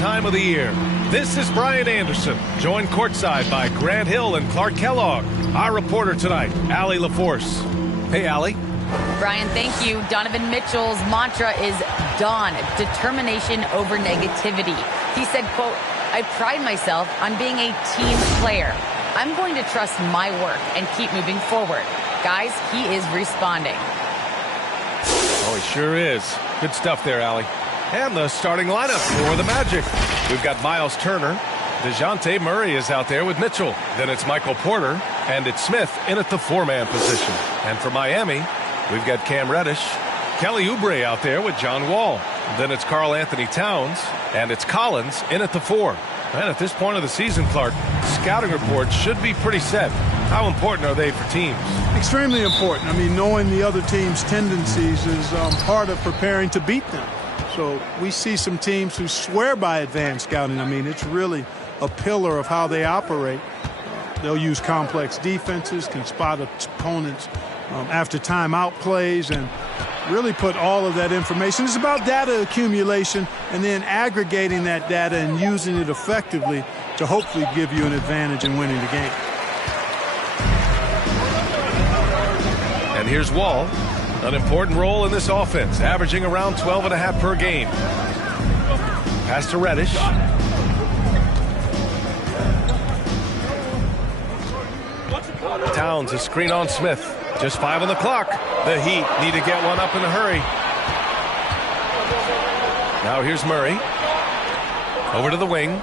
time of the year. This is Brian Anderson, joined courtside by Grant Hill and Clark Kellogg. Our reporter tonight, Allie LaForce. Hey, Allie. Brian, thank you. Donovan Mitchell's mantra is dawn, determination over negativity. He said, quote, "I pride myself on being a team player. I'm going to trust my work and keep moving forward." Guys, he is responding. Oh, he sure is. Good stuff there, Allie. And the starting lineup for the Magic. We've got Miles Turner. DeJounte Murray is out there with Mitchell. Then it's Michael Porter. And it's Smith in at the four-man position. And for Miami, we've got Cam Reddish. Kelly Oubre out there with John Wall. Then it's Karl Anthony Towns. And it's Collins in at the four. And at this point of the season, Clark, scouting reports should be pretty set. How important are they for teams? Extremely important. I mean, knowing the other team's tendencies is part of preparing to beat them. So we see some teams who swear by advanced scouting. I mean, it's really a pillar of how they operate. They'll use complex defenses, can spot opponents after timeout plays, and really put all of that information. It's about data accumulation and then aggregating that data and using it effectively to hopefully give you an advantage in winning the game. And here's Wall. An important role in this offense, averaging around 12.5 per game. Pass to Reddish. Towns, a screen on Smith. Just 5 on the clock. The Heat need to get one up in a hurry. Now here's Murray. Over to the wing.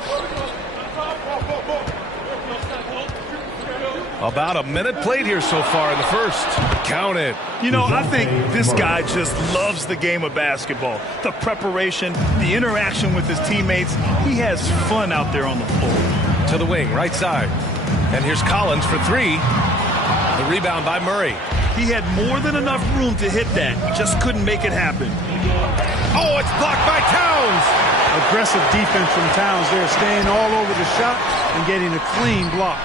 About a minute played here so far in the first. Count it. You know, I think this guy just loves the game of basketball. The preparation, the interaction with his teammates. He has fun out there on the floor. To the wing, right side. And here's Collins for three. The rebound by Murray. He had more than enough room to hit that. Just couldn't make it happen. Oh, it's blocked by Towns. Aggressive defense from Towns there, staying all over the shot and getting a clean block.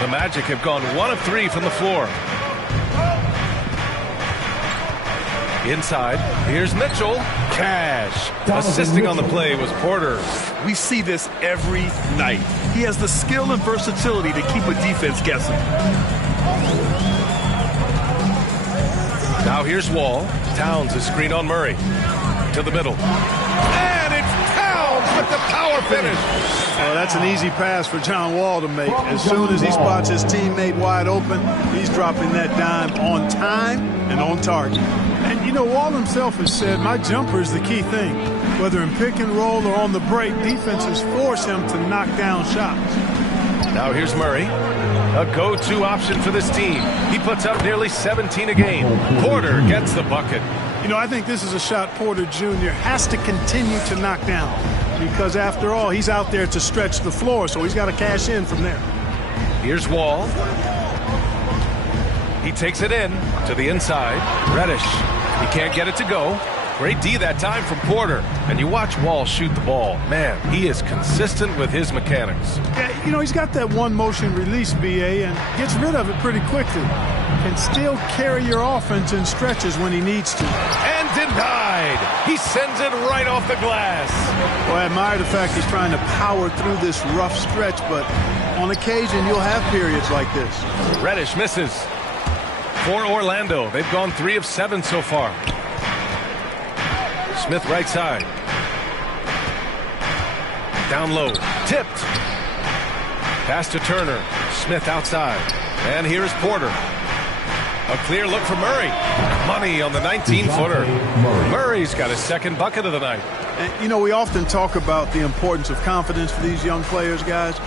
The Magic have gone 1 of 3 from the floor. Inside, here's Mitchell. Cash. Assisting on the play was Porter. We see this every night. He has the skill and versatility to keep a defense guessing. Now here's Wall. Towns is screen on Murray. To the middle. And it's Towns with the power finish. Well, that's an easy pass for John Wall to make. As soon as he spots his teammate wide open, he's dropping that dime on time and on target. And, you know, Wall himself has said, my jumper is the key thing. Whether in pick and roll or on the break, defenses force him to knock down shots. Now here's Murray. A go-to option for this team. He puts up nearly 17 a game. Porter gets the bucket. You know, I think this is a shot Porter Jr. has to continue to knock down. Because after all, he's out there to stretch the floor, so he's got to cash in from there. Here's Wall. He takes it in to the inside. Reddish. He can't get it to go. Great D that time from Porter. And you watch Wall shoot the ball. Man, he is consistent with his mechanics. Yeah, you know, he's got that one motion release, BA, and gets rid of it pretty quickly. Can still carry your offense in stretches when he needs to. And denied. He sends it right off the glass. Well, I admire the fact he's trying to power through this rough stretch, but on occasion you'll have periods like this. Reddish misses. For Orlando, they've gone 3 of 7 so far. Smith right side. Down low. Tipped. Pass to Turner. Smith outside. And here's Porter. A clear look for Murray. Money on the 19-footer. Murray's got his second bucket of the night. And, you know, we often talk about the importance of confidence for these young players, guys.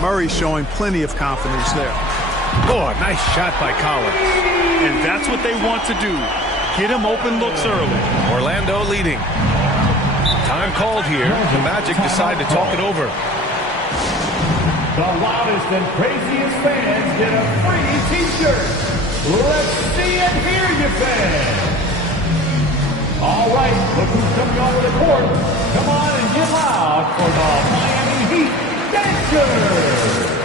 Murray's showing plenty of confidence there. Oh, nice shot by Collins. And that's what they want to do. Get him open looks early. Orlando leading. Time called here. The Magic decide to talk it over. The loudest and craziest fans get a free T-shirt. Let's see and hear you, fans. All right, look who's coming onto the court. Come on and get loud for the Miami Heat Dancers.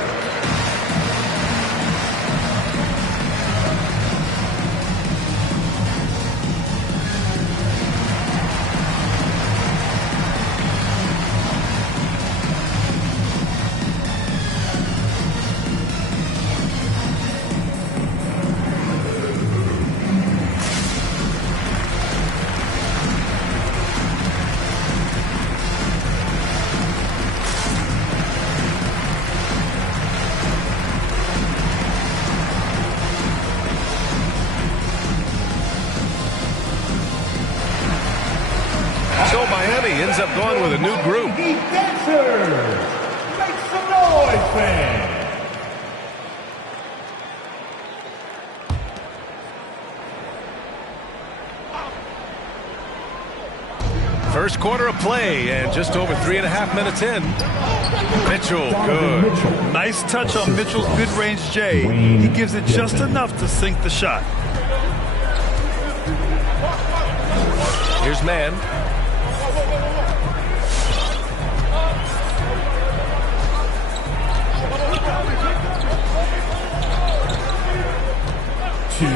Miami ends up going with a new group. Heat dancers! Make some noise, fans! First quarter of play, and just over 3.5 minutes in. Mitchell, good. Nice touch on Mitchell's mid-range J. He gives it just enough to sink the shot. Here's man.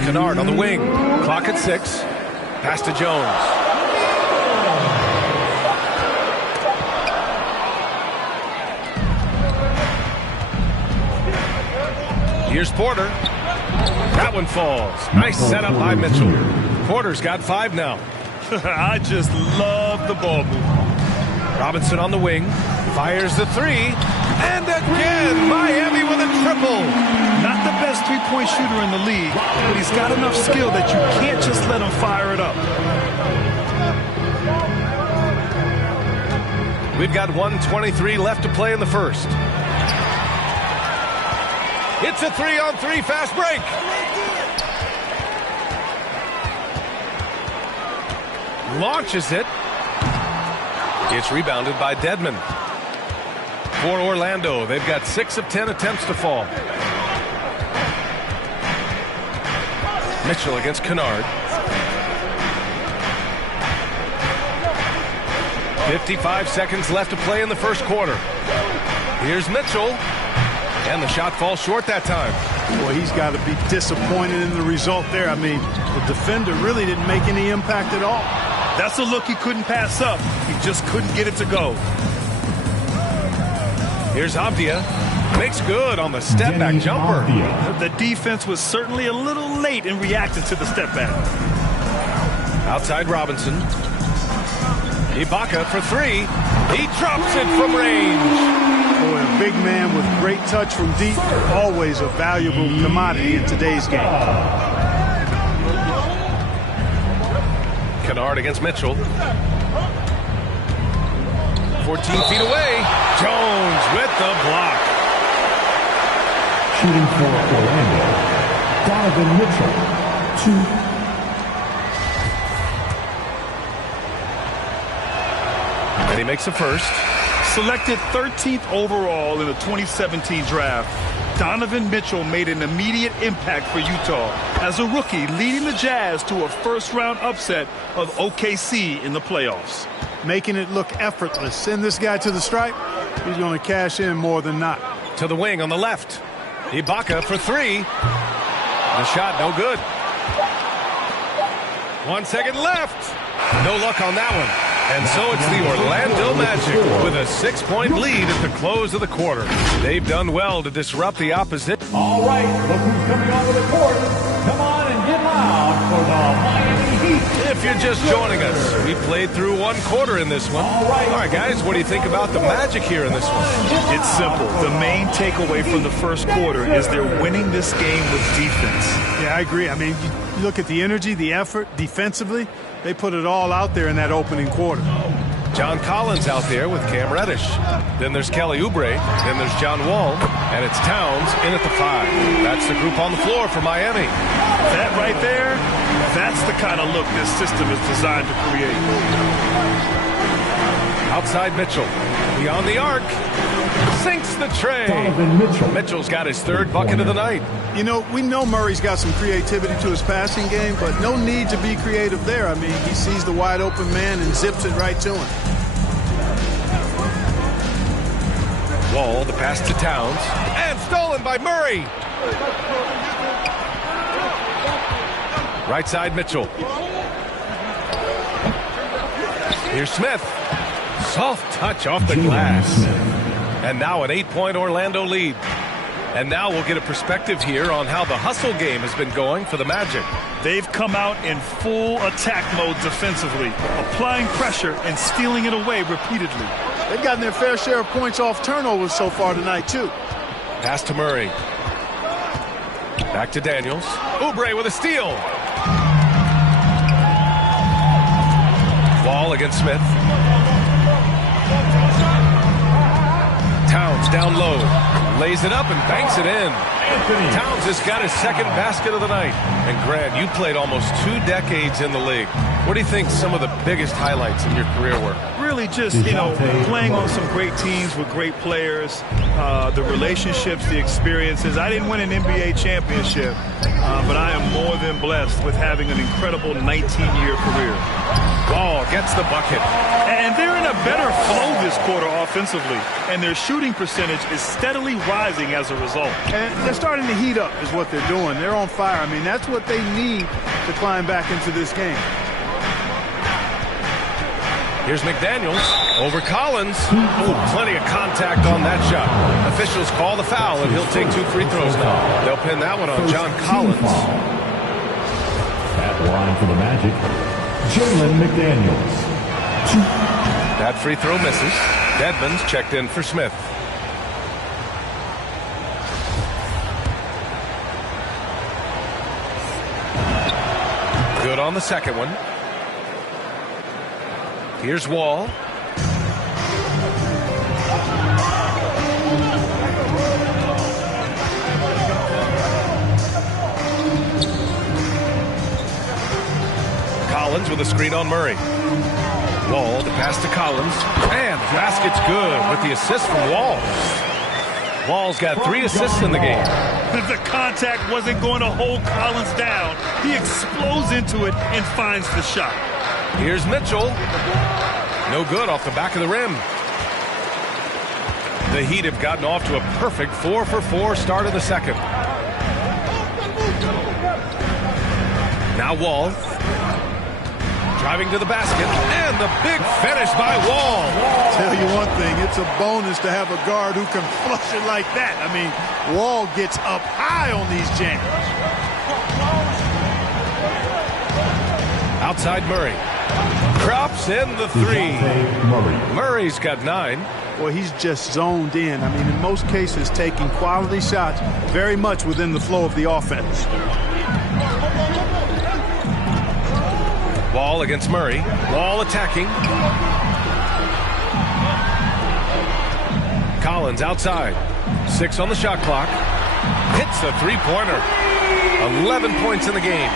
Kennard on the wing. Clock at 6. Pass to Jones. Here's Porter. That one falls. Nice setup by Mitchell. Porter's got 5 now. I just love the ball move. Robinson on the wing. Fires the 3. And again, Miami with a triple. Not the best three-point shooter in the league, but he's got enough skill that you can't just let him fire it up. We've got 1:23 left to play in the first. It's a 3-on-3 fast break. Launches it. It's rebounded by Dedmon. For Orlando, they've got 6 of 10 attempts to fall. Mitchell against Kennard. 55 seconds left to play in the first quarter. Here's Mitchell. And the shot falls short that time. Boy, he's got to be disappointed in the result there. I mean, the defender really didn't make any impact at all. That's a look he couldn't pass up. He just couldn't get it to go. Here's Avdia. Makes good on the step-back jumper. The defense was certainly a little late in reacting to the step-back. Outside Robinson. Ibaka for 3. He drops it from range. Boy, a big man with great touch from deep, always a valuable commodity in today's game. Kennard against Mitchell. 14 feet away. Jones with the block. Shooting for Orlando, Donovan Mitchell, 2. And he makes a first. Selected 13th overall in the 2017 draft, Donovan Mitchell made an immediate impact for Utah as a rookie, leading the Jazz to a first-round upset of OKC in the playoffs. Making it look effortless. Send this guy to the stripe. He's going to cash in more than not. To the wing on the left. Ibaka for 3. The shot no good. 1 second left. No luck on that one. And so it's the Orlando Magic with a 6-point lead at the close of the quarter. They've done well to disrupt the opposition. All right, look who's coming onto the court. Come on and get loud for the Miami Heat. If you're just joining us, we played through 1 quarter in this one. All right, guys, what do you think about the Magic here in this one? It's simple. The main takeaway from the first quarter is they're winning this game with defense. Yeah, I agree. I mean, you look at the energy, the effort, defensively. They put it all out there in that opening quarter. John Collins out there with Cam Reddish. Then there's Kelly Oubre. Then there's John Wall. And it's Towns in at the 5. That's the group on the floor for Miami. That right there, that's the kind of look this system is designed to create. Outside Mitchell. Beyond the arc. Sinks the tray. Mitchell's got his 3rd bucket of the night. You know, we know Murray's got some creativity to his passing game, but no need to be creative there. I mean, he sees the wide open man and zips it right to him. Wall, the pass to Towns. And stolen by Murray. Right side Mitchell. Here's Smith. Soft touch off the glass. And now an 8-point Orlando lead. And now we'll get a perspective here on how the hustle game has been going for the Magic. They've come out in full attack mode defensively, applying pressure and stealing it away repeatedly. They've gotten their fair share of points off turnovers so far tonight, too. Pass to Murray. Back to Daniels. Oubre with a steal. Wall against Smith. down low. Lays it up and banks it in. Towns has got his second basket of the night. And Grant, you played almost 2 decades in the league. What do you think some of the biggest highlights in your career were? Really just, playing on some great teams with great players, the relationships, the experiences. I didn't win an NBA championship, but I am more than blessed with having an incredible 19-year career. Wall gets the bucket. And they're in a better flow this quarter offensively, and their shooting percentage is steadily rising as a result. And they're starting to heat up is what they're doing. They're on fire. I mean, that's what they need to climb back into this game. Here's McDaniels over Collins. Oh, plenty of contact on that shot. Officials call the foul, and he'll take 2 free throws now. They'll pin that one on John Collins. At the line for the Magic, Jalen McDaniels. That free throw misses. Dedmon's checked in for Smith. Good on the second one. Here's Wall. Collins with a screen on Murray. Wall to pass to Collins. And the basket's good with the assist from Wall. Wall's got 3 assists in the game. The contact wasn't going to hold Collins down. He explodes into it and finds the shot. Here's Mitchell. No good off the back of the rim. The Heat have gotten off to a perfect 4-for-4 start of the second. Now Wall. Driving to the basket. And the big finish by Wall. Tell you one thing, it's a bonus to have a guard who can flush it like that. I mean, Wall gets up high on these jams. Outside Murray. Drops in the 3. Murray's got 9. Well, he's just zoned in. I mean, in most cases, taking quality shots very much within the flow of the offense. Wall against Murray. Wall attacking. Collins outside. 6 on the shot clock. Hits a 3-pointer. 11 points in the game.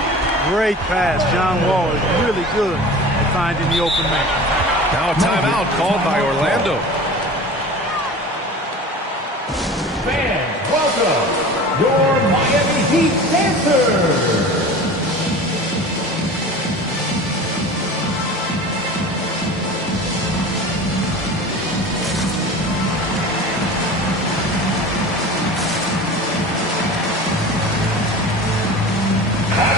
Great pass. John Wall is really good at finding the open man. Now a timeout called by Orlando. Fans, welcome your Miami Heat Panthers.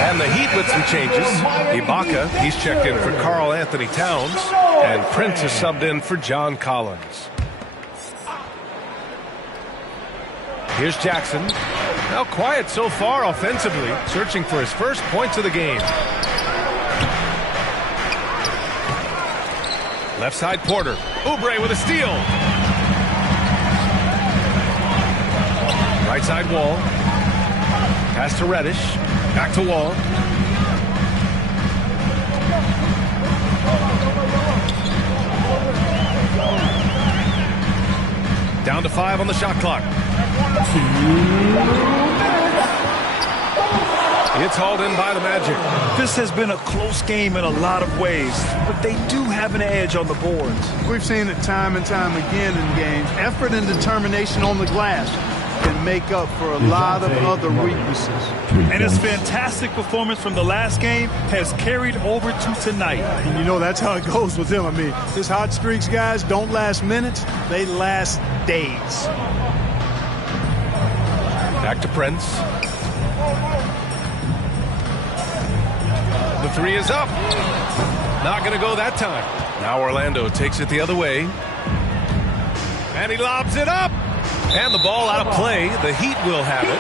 And the Heat with some changes. Ibaka, he's checked in for Karl Anthony Towns. And Prince is subbed in for John Collins. Here's Jackson. Now quiet so far offensively, searching for his first points of the game. Left side Porter. Oubre with a steal. Right side Wall. Pass to Reddish. Back to Wall. Down to 5 on the shot clock. It's hauled in by the Magic. This has been a close game in a lot of ways, but they do have an edge on the boards. We've seen it time and time again in games. Effort and determination on the glass can make up for a lot of other weaknesses. And his fantastic performance from the last game has carried over to tonight. And you know that's how it goes with him. I mean, his hot streaks, guys, don't last minutes. They last days. Back to Prince. The 3 is up. Not going to go that time. Now Orlando takes it the other way. And he lobs it up. And the ball out of play. The Heat will have it.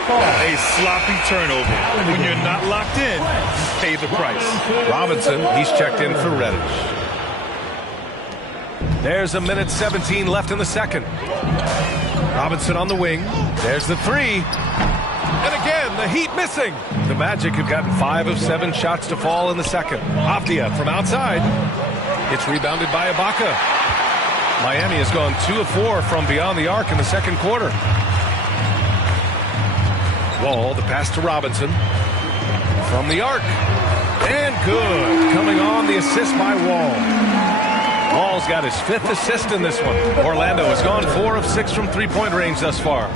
A sloppy turnover. When you're not locked in, pay the price. Robinson, he's checked in for Reddish. There's 1:17 left in the second. Robinson on the wing. There's the 3. And again, the Heat missing. The Magic have gotten 5 of 7 shots to fall in the second. Afdia from outside. It's rebounded by Ibaka. Miami has gone 2 of 4 from beyond the arc in the second quarter. Wall, the pass to Robinson. From the arc. And good. Coming on, the assist by Wall. Wall's got his 5th assist in this one. Orlando has gone 4 of 6 from three-point range thus far.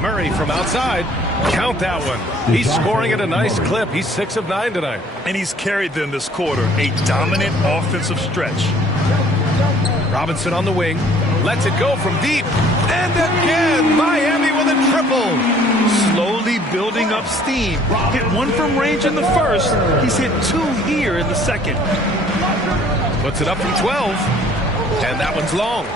Murray from outside. Count that one. He's scoring at a nice clip. He's 6 of 9 tonight. And he's carried them this quarter. A dominant offensive stretch. Robinson on the wing. Lets it go from deep. And again, Miami with a triple. Slowly building up steam. Hit 1 from range in the first. He's hit 2 here in the second. Puts it up from 12. And that one's long.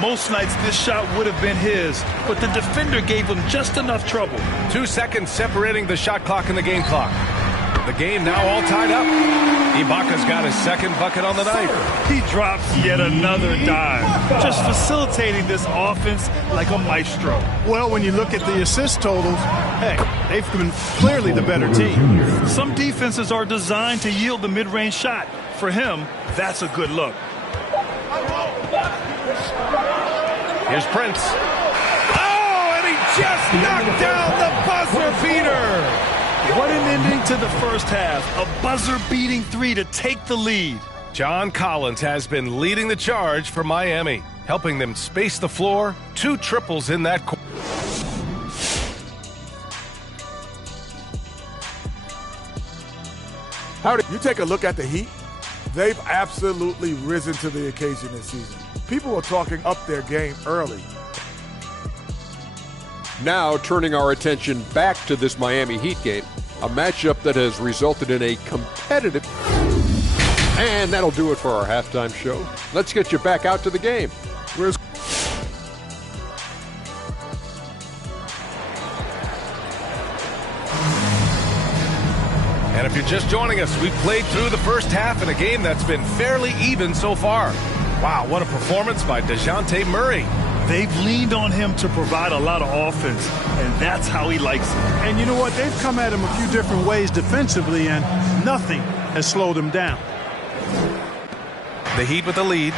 Most nights this shot would have been his, but the defender gave him just enough trouble. 2 seconds separating the shot clock and the game clock. The game now all tied up. Ibaka's got his 2nd bucket on the night. He drops yet another dime, just facilitating this offense like a maestro. Well, when you look at the assist totals, hey, they've been clearly the better team. Some defenses are designed to yield the mid-range shot. For him, that's a good look. Here's Prince. Oh, and he just knocked down the buzzer beater. What an ending to the first half. A buzzer-beating 3 to take the lead. John Collins has been leading the charge for Miami, helping them space the floor. 2 triples in that quarter. Howdy. You take a look at the Heat. They've absolutely risen to the occasion this season. People were talking up their game early. Now turning our attention back to this Miami Heat game, a matchup that has resulted in a competitive... And that'll do it for our halftime show. Let's get you back out to the game. And if you're just joining us, we've played through the first half in a game that's been fairly even so far. Wow, what a performance by DeJounte Murray. They've leaned on him to provide a lot of offense, and that's how he likes it. And you know what? They've come at him a few different ways defensively, and nothing has slowed him down. The Heat with the lead.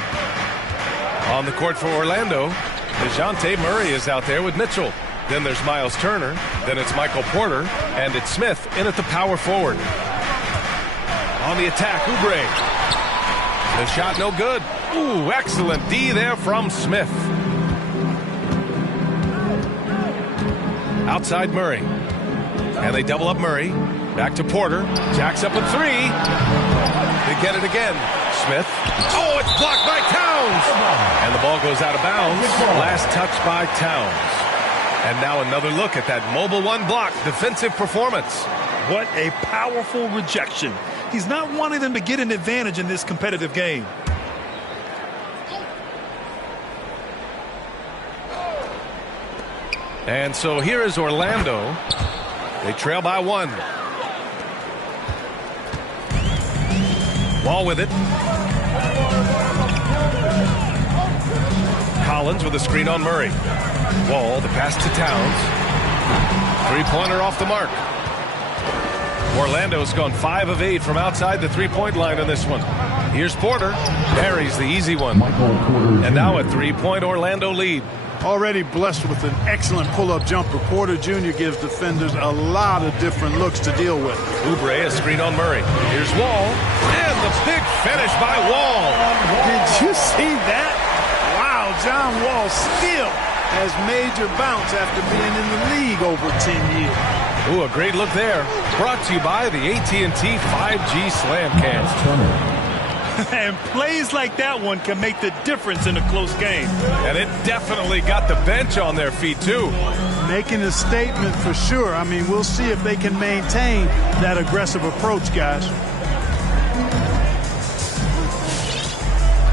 On the court for Orlando, DeJounte Murray is out there with Mitchell. Then there's Miles Turner. Then it's Michael Porter. And it's Smith in at the power forward. On the attack, Oubre. The shot no good. Ooh, excellent D there from Smith. Outside Murray. And they double up Murray. Back to Porter. Jacks up a 3. They get it again. Smith. Oh, it's blocked by Towns. And the ball goes out of bounds. Last touch by Towns. And now another look at that mobile 1 block defensive performance. What a powerful rejection. He's not wanting them to get an advantage in this competitive game. And so here is Orlando. They trail by 1. Wall with it. Collins with a screen on Murray. Wall, the pass to Towns. 3-pointer off the mark. Orlando's gone 5 of 8 from outside the 3-point line in this one. Here's Porter. Parries the easy one. And now a 3-point Orlando lead. Already blessed with an excellent pull-up jumper, Porter Jr. gives defenders a lot of different looks to deal with. Oubre, a screen on Murray. Here's Wall. And the big finish by Wall. Did you see that? Wow, John Wall still has major bounce after being in the league over 10 years. Ooh, a great look there. Brought to you by the AT&T 5G Slam Cam. And plays like that one can make the difference in a close game. And it definitely got the bench on their feet, too. Making a statement for sure. I mean, we'll see if they can maintain that aggressive approach, guys.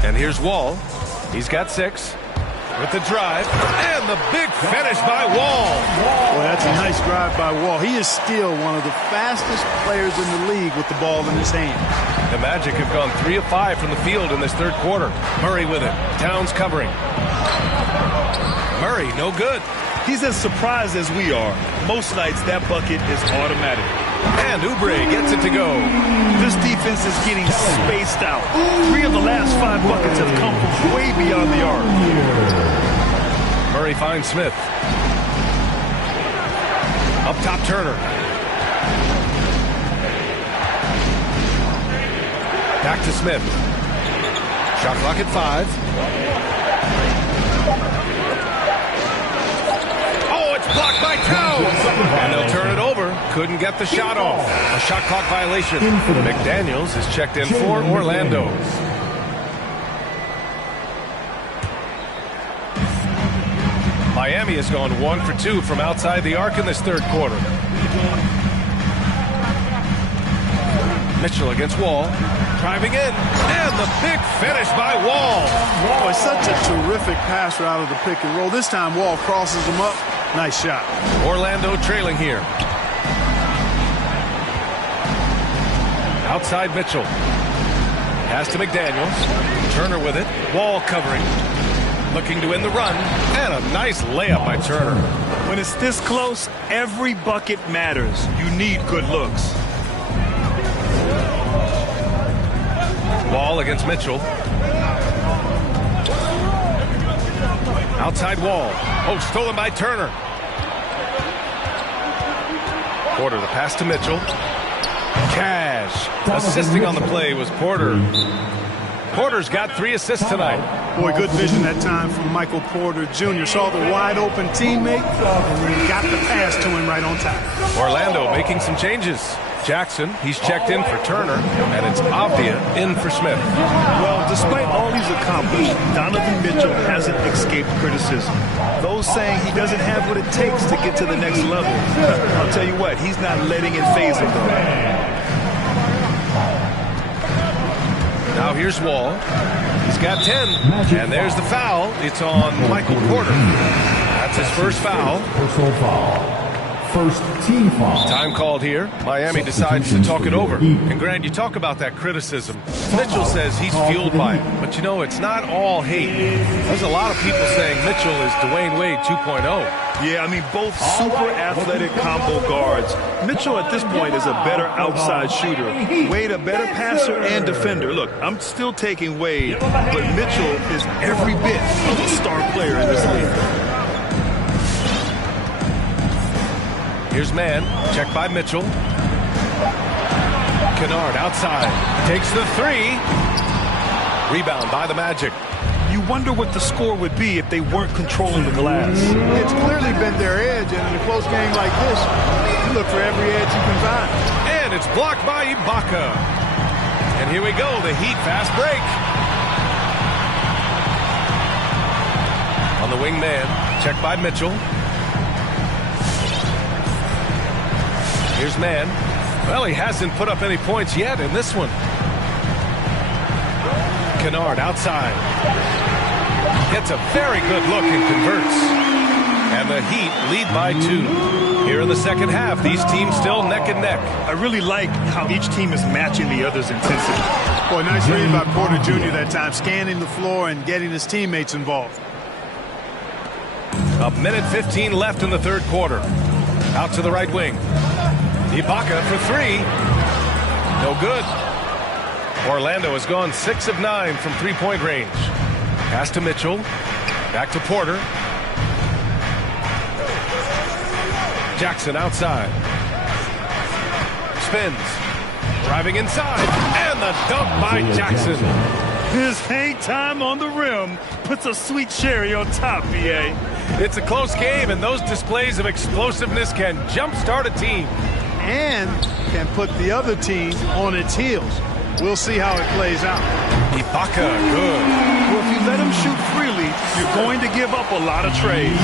And here's Wall. He's got 6. With the drive. And the big finish by Wall. Boy, that's a nice drive by Wall. He is still one of the fastest players in the league with the ball in his hand. The Magic have gone 3 of 5 from the field in this third quarter. Murray with it. Towns covering. Murray, no good. He's as surprised as we are. Most nights, that bucket is automatic. And Oubre gets it to go. This defense is getting spaced out. 3 of the last 5 buckets have come from way beyond the arc. Murray finds Smith. Up top, Turner. Back to Smith. Shot clock at 5. Oh, it's blocked by Towns. And they'll turn it over. Couldn't get the shot off. A shot clock violation. McDaniels is checked in for Orlando. Miami has gone 1 for 2 from outside the arc in this third quarter. Mitchell against Wall. Driving in. And the big finish by Wall. Boy, such a terrific passer out of the pick and roll. This time Wall crosses him up. Nice shot. Orlando trailing here. Outside Mitchell. Pass to McDaniels. Turner with it. Wall covering. Looking to win the run. And a nice layup by Turner. When it's this close, every bucket matters. You need good looks. Wall against Mitchell. Outside Wall. Oh, stolen by Turner. Porter, the pass to Mitchell. Cash. Assisting on the play was Porter. Porter's got 3 assists tonight. Boy, good vision that time from Michael Porter Jr. Saw the wide open teammate and got the pass to him right on time. Orlando making some changes. Jackson, he's checked in for Turner, and it's Avdia in for Smith. Well, despite all he's accomplished, Donovan Mitchell hasn't escaped criticism. Those saying he doesn't have what it takes to get to the next level. I'll tell you what, he's not letting it phase him, though. Now here's Wall. He's got 10, and there's the foul. It's on Michael Porter. That's his first foul. Personal foul. First team foul. Time called here. Miami decides to talk it over. And Grant, you talk about that criticism. Mitchell says he's fueled by it. But you know, it's not all hate. There's a lot of people saying Mitchell is Dwayne Wade 2.0. Yeah, I mean, both super athletic combo guards. Mitchell at this point is a better outside shooter. Wade a better passer and defender. Look, I'm still taking Wade, but Mitchell is every bit of a star player in this league. Here's man, checked by Mitchell. Kennard outside, takes the 3. Rebound by the Magic. You wonder what the score would be if they weren't controlling the glass. It's clearly been their edge, and in a close game like this, you look for every edge you can find. And it's blocked by Ibaka. And here we go, the Heat fast break. On the wing man, checked by Mitchell. Here's man. Well, he hasn't put up any points yet in this one. Kennard outside. Gets a very good look and converts. And the Heat lead by 2. Here in the second half, these teams still neck and neck. I really like how each team is matching the other's intensity. Boy, nice read by Porter Jr. that time, scanning the floor and getting his teammates involved. A minute 15 left in the third quarter. Out to the right wing. Ibaka for 3. No good. Orlando has gone 6 of 9 from three-point range. Pass to Mitchell. Back to Porter. Jackson outside. Spins. Driving inside. And the dunk by Jackson. His hang time on the rim puts a sweet cherry on top, B.A. It's a close game, and those displays of explosiveness can jumpstart a team. And can put the other team on its heels. We'll see how it plays out. Ibaka, good. Well, if you let him shoot freely, you're going to give up a lot of trades.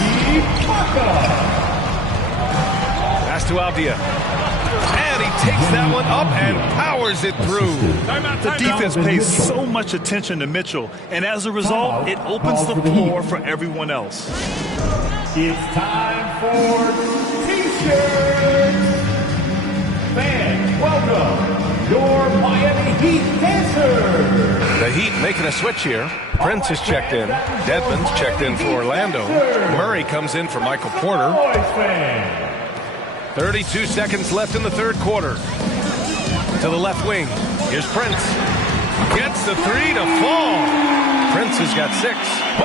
Pass to Avdia. And he takes that one up and powers it through. The defense pays so much attention to Mitchell, and as a result, it opens the floor for everyone else. It's time for T-shirts. Fans, welcome your Miami Heat dancers. The Heat making a switch here. Prince is checked in. Dedmon's checked in for Orlando. Murray comes in for Michael Porter. 32 seconds left in the third quarter. To the left wing. Here's Prince. Gets the 3 to fall. Prince has got 6.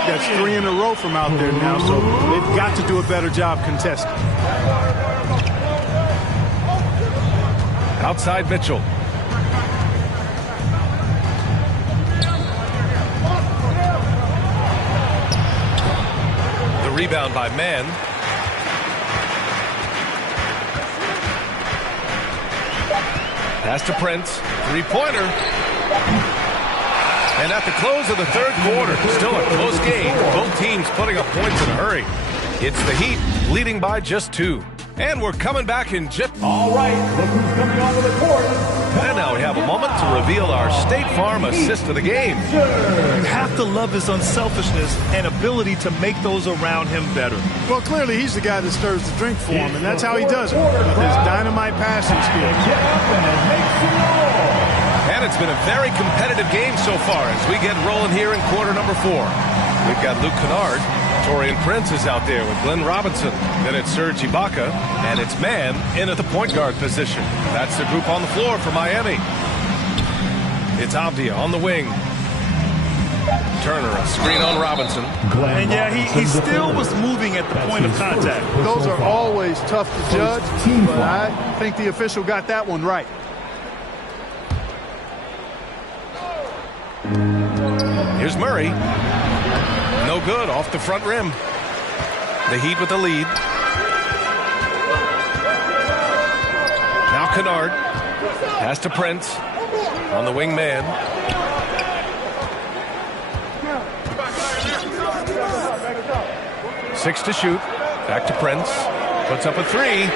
That's 3 in a row from out there now, so they've got to do a better job contesting. Outside Mitchell. The rebound by Mann. Pass to Prince. Three-pointer. And at the close of the third quarter, still a close game. Both teams putting up points in a hurry. It's the Heat leading by just 2. And we're coming back in just... All right, look who's coming onto the court. And now we have a moment to reveal our State Farm assist of the game. You have to love his unselfishness and ability to make those around him better. Well, clearly he's the guy that stirs the drink for him, and that's how he does it, with his dynamite passing skills. Get up and make some noise. And it's been a very competitive game so far as we get rolling here in quarter number 4. We've got Luke Kennard. Torian Prince is out there with Glenn Robinson. Then it's Serge Ibaka, and it's Mann in at the point guard position. That's the group on the floor for Miami. It's Avdia on the wing. Turner, a screen on Robinson. And yeah, he still was moving at the point of contact. Those are always tough to judge, but I think the official got that one right. Here's Murray. No good, off the front rim. The Heat with the lead. Now Kennard. Pass to Prince. On the wing man. Six to shoot. Back to Prince. Puts up a 3.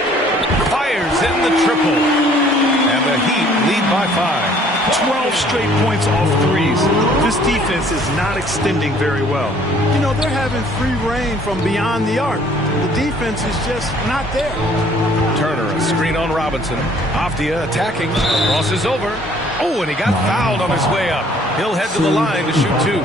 Fires in the triple. And the Heat lead by 5. 12 straight points off threes. This defense is not extending very well. You know, they're having free reign from beyond the arc. The defense is just not there. Turner, a screen on Robinson. Avdia attacking. Crosses over. Oh, and he got fouled on his way up. He'll head to the line to shoot 2.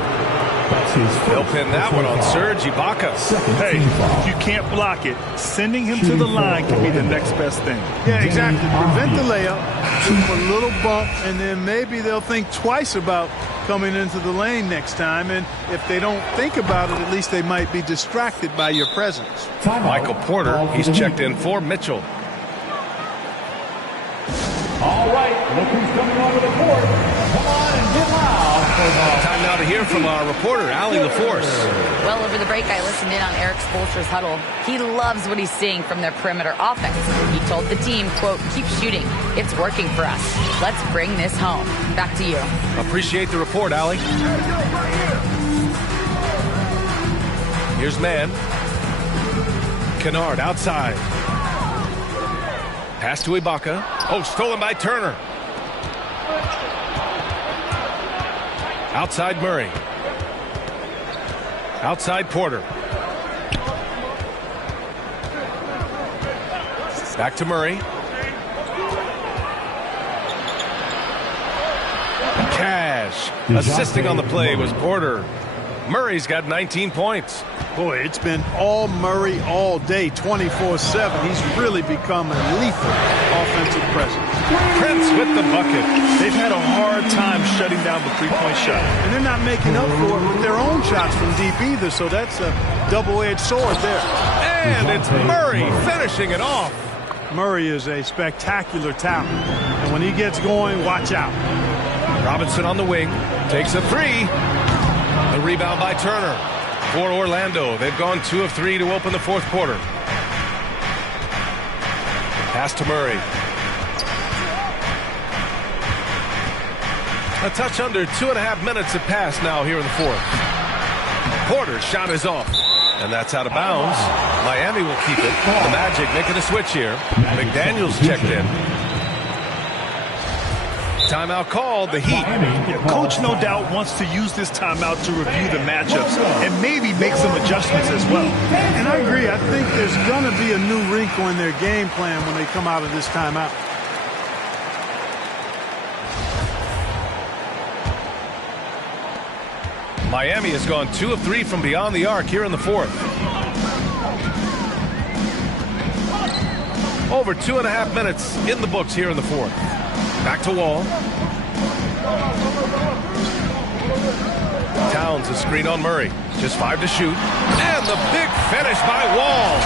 They'll pin that one on Serge Ibaka. Hey, if you can't block it, sending him to the line can be the next best thing. Yeah, exactly. Prevent the layup, give him a little bump, and then maybe they'll think twice about coming into the lane next time. And if they don't think about it, at least they might be distracted by your presence. Michael Porter, he's checked in for Mitchell. All right, look who's coming onto the court. Come on and get loud. Time now to hear from our reporter, Allie LaForce. Well, over the break, I listened in on Eric Spoelstra's huddle. He loves what he's seeing from their perimeter offense. He told the team, quote, keep shooting. It's working for us. Let's bring this home. Back to you. Appreciate the report, Allie. Here's Mann. Kennard outside. Pass to Ibaka. Oh, stolen by Turner. Outside Murray. Outside Porter. Back to Murray. Cash. Assisting on the play was Porter. Murray's got 19 points. Boy, it's been all Murray all day, 24/7. He's really become a lethal offensive presence. Prince with the bucket. They've had a hard time shutting down the three-point shot. And they're not making up for it with their own shots from deep either, so that's a double-edged sword there. And it's Murray finishing it off. Murray is a spectacular talent. And when he gets going, watch out. Robinson on the wing. Takes a 3. The rebound by Turner. For Orlando, they've gone 2 of 3 to open the fourth quarter. Pass to Murray. A touch under 2.5 minutes have passed now here in the fourth. Porter's shot is off. And that's out of bounds. Miami will keep it. The Magic making a switch here. McDaniels checked in. Timeout called, the Heat. Yeah, Coach no doubt wants to use this timeout to review the matchups and maybe make some adjustments as well. And I agree. I think there's going to be a new wrinkle in their game plan when they come out of this timeout. Miami has gone 2 of 3 from beyond the arc here in the fourth. Over 2.5 minutes in the books here in the fourth. Back to Wall. Towns, a screen on Murray. Just 5 to shoot. And the big finish by Wall.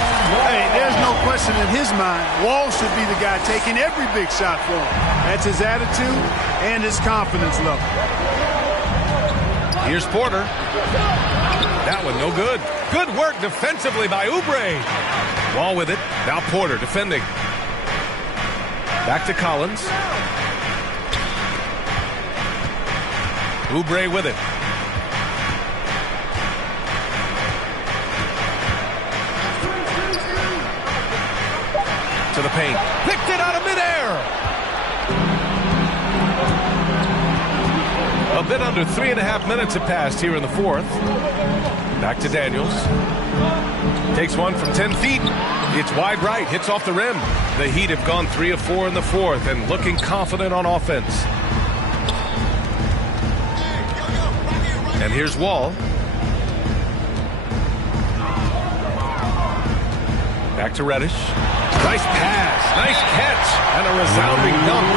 Hey, there's no question in his mind. Wall should be the guy taking every big shot for him. That's his attitude and his confidence level. Here's Porter. That one no good. Good work defensively by Oubre. Wall with it. Now Porter defending. Back to Collins. Oubre with it. To the paint. Picked it out of midair. A bit under 3.5 minutes have passed here in the fourth. Back to Daniels. Takes one from 10 feet. It's wide right. Hits off the rim. The Heat have gone 3 of 4 in the fourth and looking confident on offense. And here's Wall. Back to Reddish. Nice pass. Nice catch. And a resounding dunk.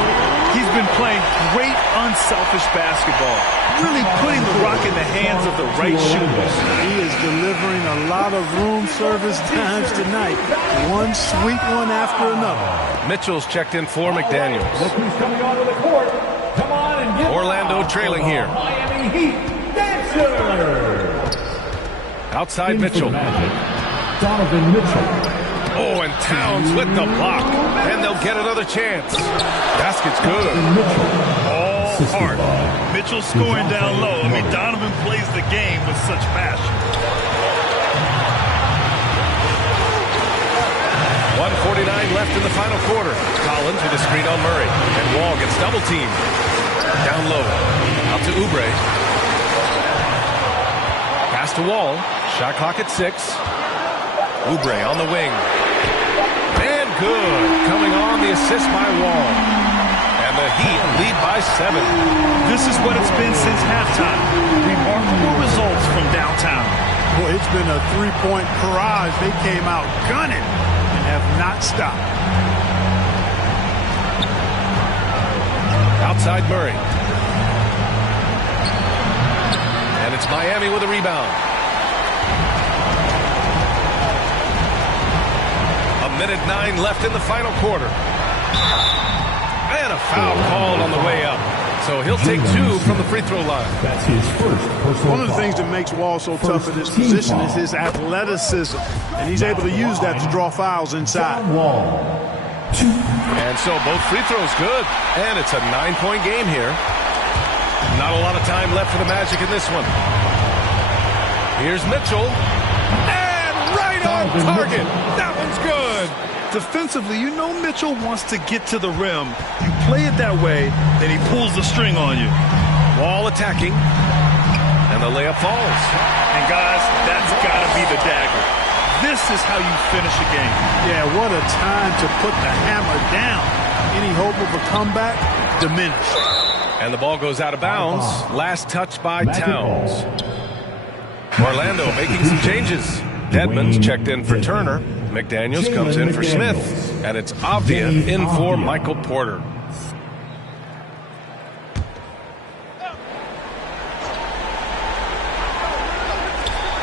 He's been playing great unselfish basketball. Really putting the rock in the hands of the right shooters. He is delivering a lot of room service times tonight. One sweet one after another. Mitchell's checked in for McDaniels. Look who's coming onto the court. Come on and give Orlando trailing here. Miami Heat dancers. Outside Mitchell. Donovan Mitchell. Oh, and Towns with the block. And they'll get another chance. Basket's good. All heart. Mitchell scoring down low. I mean, Donovan plays the game with such passion. 1:49 left in the final quarter. Collins with a screen on Murray. And Wall gets double teamed. Down low. Out to Oubre. Pass to Wall. Shot clock at 6. Oubre on the wing. And good. Coming on the assist by Wall. And the Heat lead by 7. This is what it's been since halftime. Remarkable results from downtown. Boy, it's been a three-point barrage. They came out gunning and have not stopped. Outside Murray. And it's Miami with a rebound. 1:09 left in the final quarter. And a foul called on the way up. So he'll take 2 from the free throw line. That's his first personal One of the foul. things that makes Wall so tough in this position is his athleticism. And he's able to use that to draw fouls inside. Wall. 2. And so both free throws good. And it's a 9-point game here. Not a lot of time left for the Magic in this one. Here's Mitchell. And right on target. That one's good. Defensively, you know Mitchell wants to get to the rim. You play it that way, then he pulls the string on you. Wall attacking. And the layup falls. And guys, that's got to be the dagger. This is how you finish a game. Yeah, what a time to put the hammer down. Any hope of a comeback diminished. And the ball goes out of bounds. Last touch by Towns. Orlando making some changes. Dedmon's checked in for Turner. McDaniels comes in for Smith. And it's Avdia in for Michael Porter.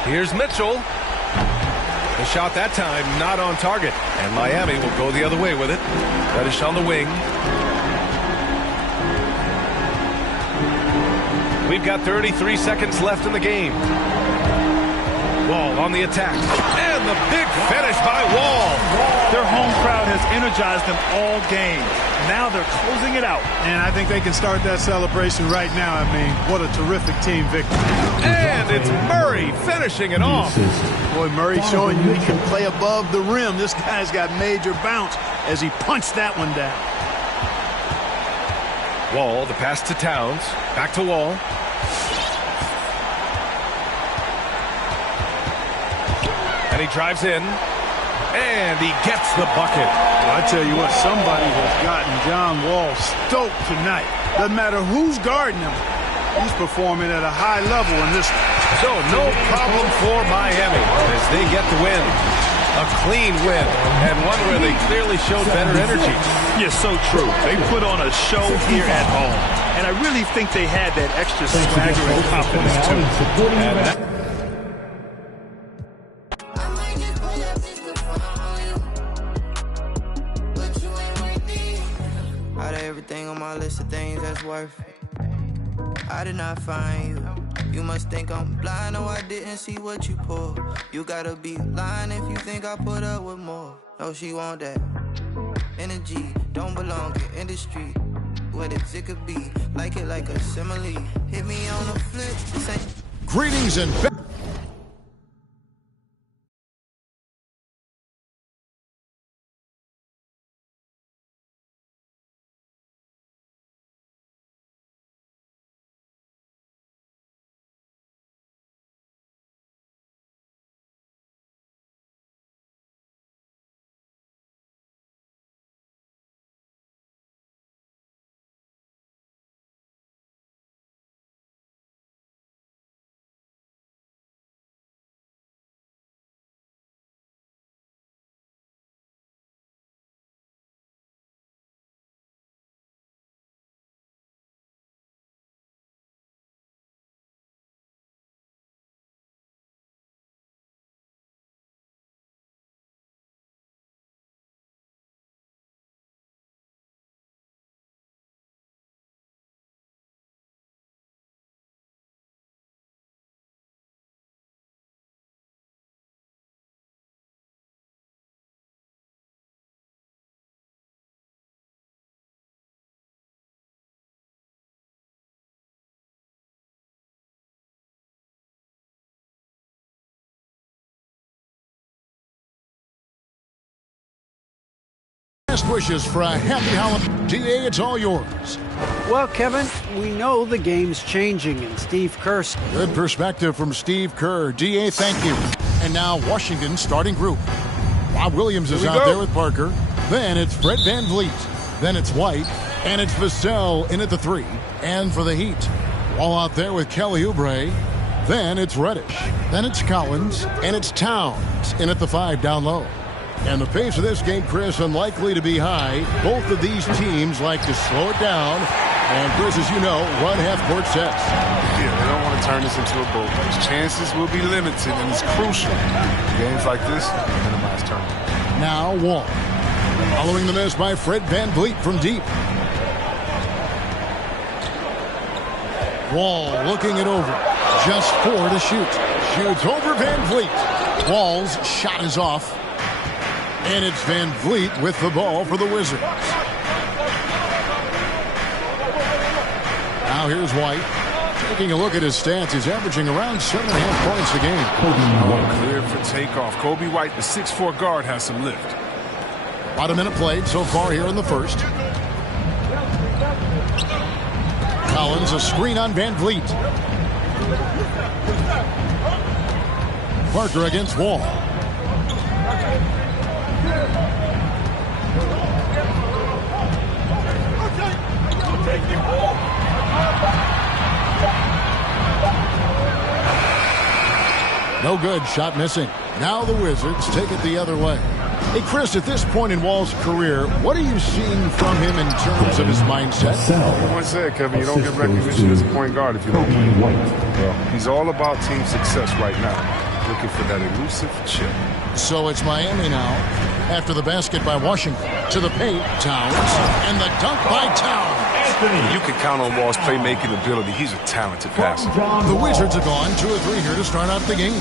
Here's Mitchell. The shot that time not on target. And Miami will go the other way with it. Reddish on the wing. We've got 33 seconds left in the game. Wall on the attack. And the big finish by Wall. Their home crowd has energized them all game. Now they're closing it out. And I think they can start that celebration right now. I mean, what a terrific team victory. And it's Murray finishing it off. Boy, Murray showing you he can play above the rim. This guy's got major bounce as he punched that one down. Wall, the pass to Towns. Back to Wall. And he drives in. And he gets the bucket. Well, I tell you what, somebody has gotten John Wall stoked tonight. Doesn't matter who's guarding him. He's performing at a high level in this one. So no problem for Miami as they get the win. A clean win, and one where they clearly showed better energy. Yeah, so true. They put on a show here at home. And I really think they had that extra swagger and confidence, too. And that Out of everything on my list of things that's worth it, I did not find you. You must think I'm blind, no, I didn't see what you pulled. You gotta be lying if you think I put up with more. No, she want that energy, don't belong in industry. What it could be, like it like a simile. Hit me on the flip, say. Greetings and best wishes for a happy holiday. DA, it's all yours. Well, Kevin, we know the game's changing, and Steve Kerr. Good perspective from Steve Kerr. DA, thank you. And now Washington's starting group. Bob Williams is out there with Parker. Then it's Fred VanVleet. Then it's White. And it's Vassell in at the 3. And for the Heat, Wall out there with Kelly Oubre. Then it's Reddish. Then it's Collins. And it's Towns in at the 5 down low. And the pace of this game, Chris, unlikely to be high. Both of these teams like to slow it down. And Chris, as you know, run half-court sets. Yeah, they don't want to turn this into a bowl. Chances will be limited, and it's crucial. Games like this, minimize turnovers. Now Wall. Following the miss by Fred VanVleet from deep. Wall looking it over. Just 4 to shoot. Shoots over VanVleet. Wall's shot is off. And it's VanVleet with the ball for the Wizards. Now here's White. Taking a look at his stats, he's averaging around 7.5 points a game. Cleared for takeoff. Kobe White, the 6'4" guard, has some lift. About a minute played so far here in the first. Collins, a screen on VanVleet. Parker against Wall. No good. Shot missing. Now the Wizards take it the other way. Hey, Chris, at this point in Wall's career, what are you seeing from him in terms of his mindset? Someone said, Kevin, you don't get recognition as a point guard if you don't play. Well, he's all about team success right now. Looking for that elusive chip. So it's Miami now. After the basket by Washington. To the paint, Towns. And the dunk by Towns. You can count on Wall's playmaking ability. He's a talented passer. The Wizards have gone 2 or 3 here to start out the game.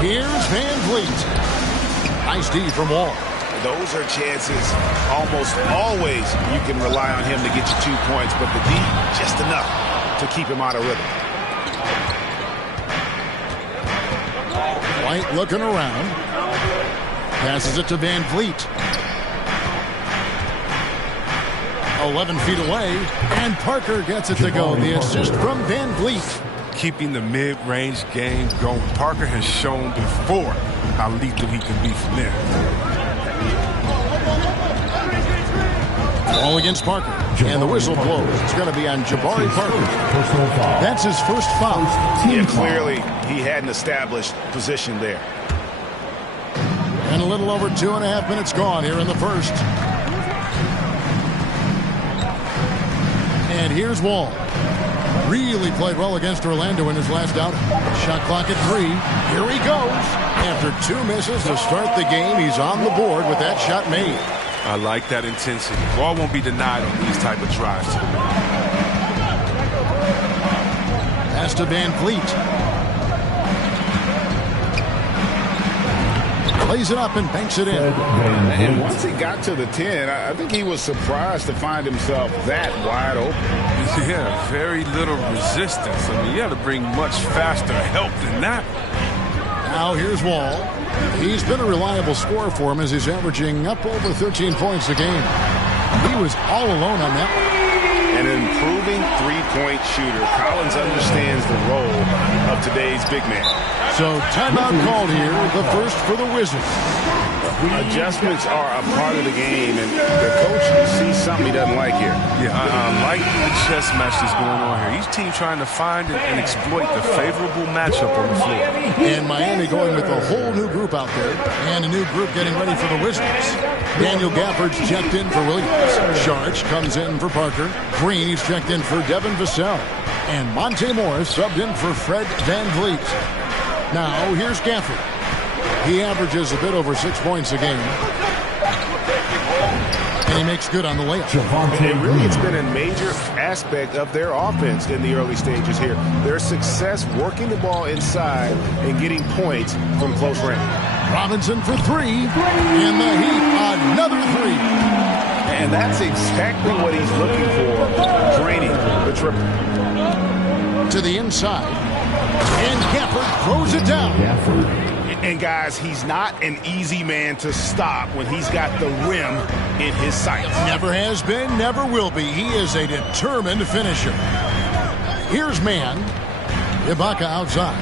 Here's VanVleet. Nice D from Wall. Those are chances almost always you can rely on him to get you 2 points, but the D, just enough to keep him out of rhythm. White looking around. Passes it to VanVleet. 11 feet away, and Parker gets it to go. The assist from VanVleet. Keeping the mid-range game going. Parker has shown before how lethal he can be from there. Ball against Parker. And the whistle blows. It's going to be on Jabari Parker. That's his first foul. Yeah, clearly he hadn't established position there. And a little over 2.5 minutes gone here in the first. And here's Wall. Really played well against Orlando in his last outing. Shot clock at 3. Here he goes. After 2 misses to start the game, he's on the board with that shot made. I like that intensity. Ball won't be denied on these type of drives to the rim. Pass to Van Vliet. Plays it up and banks it in. And once he got to the 10, I think he was surprised to find himself that wide open. Yeah, very little resistance. I mean, you got to bring much faster help than that. Now here's Wall. He's been a reliable scorer for him as he's averaging up over 13 points a game. He was all alone on that one. An improving three-point shooter. Collins understands the role of today's big man. So timeout called here, the first for the Wizards. Adjustments are a part of the game, and the coach sees something he doesn't like here. Yeah, I like the chess match that's going on here. Each team trying to find and exploit the favorable matchup on the floor. And Miami going with a whole new group out there, and a new group getting ready for the Wizards. Daniel Gafford's checked in for Williams. Sharch comes in for Parker. Green, he's checked in for Devin Vassell. And Monte Morris subbed in for Fred Van Vliet. Now, here's Gafford. He averages a bit over 6 points a game. And he makes good on the layup. And really, it's been a major aspect of their offense in the early stages here. Their success working the ball inside and getting points from close range. Robinson for 3. And the Heat, another 3. And that's exactly what he's looking for, draining the triple. To the inside. And Gafford throws it down. And guys, he's not an easy man to stop when he's got the rim in his sights. Never has been, never will be. He is a determined finisher. Here's man. Ibaka outside.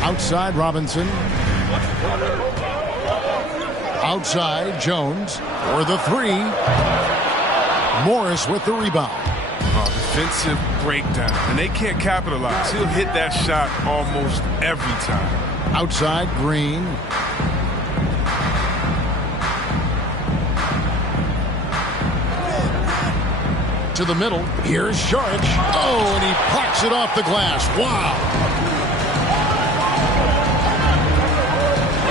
Outside Robinson. Outside Jones for the 3. Morris with the rebound. Defensive breakdown, and they can't capitalize. He'll hit that shot almost every time. Outside Green. To the middle. Here's Sharch. Oh, and he plucks it off the glass. Wow.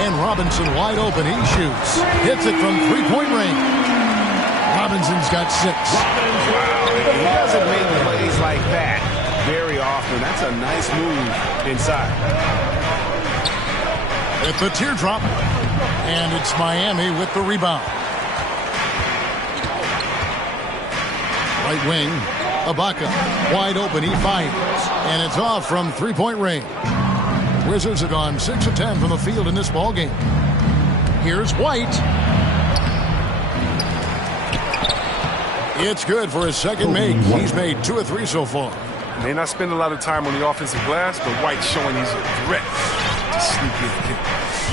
And Robinson wide open. He shoots. Hits it from three-point range. Robinson's got 6. Wow. He doesn't make plays like that very often. That's a nice move inside. At the teardrop. And it's Miami with the rebound. Right wing. Ibaka. Wide open. He fires. And it's off from three-point range. Wizards have gone 6 of 10 from the field in this ballgame. Here's White. It's good for his second make. He's made 2 of 3 so far. May not spend a lot of time on the offensive glass, but White's showing he's a threat to sneak in.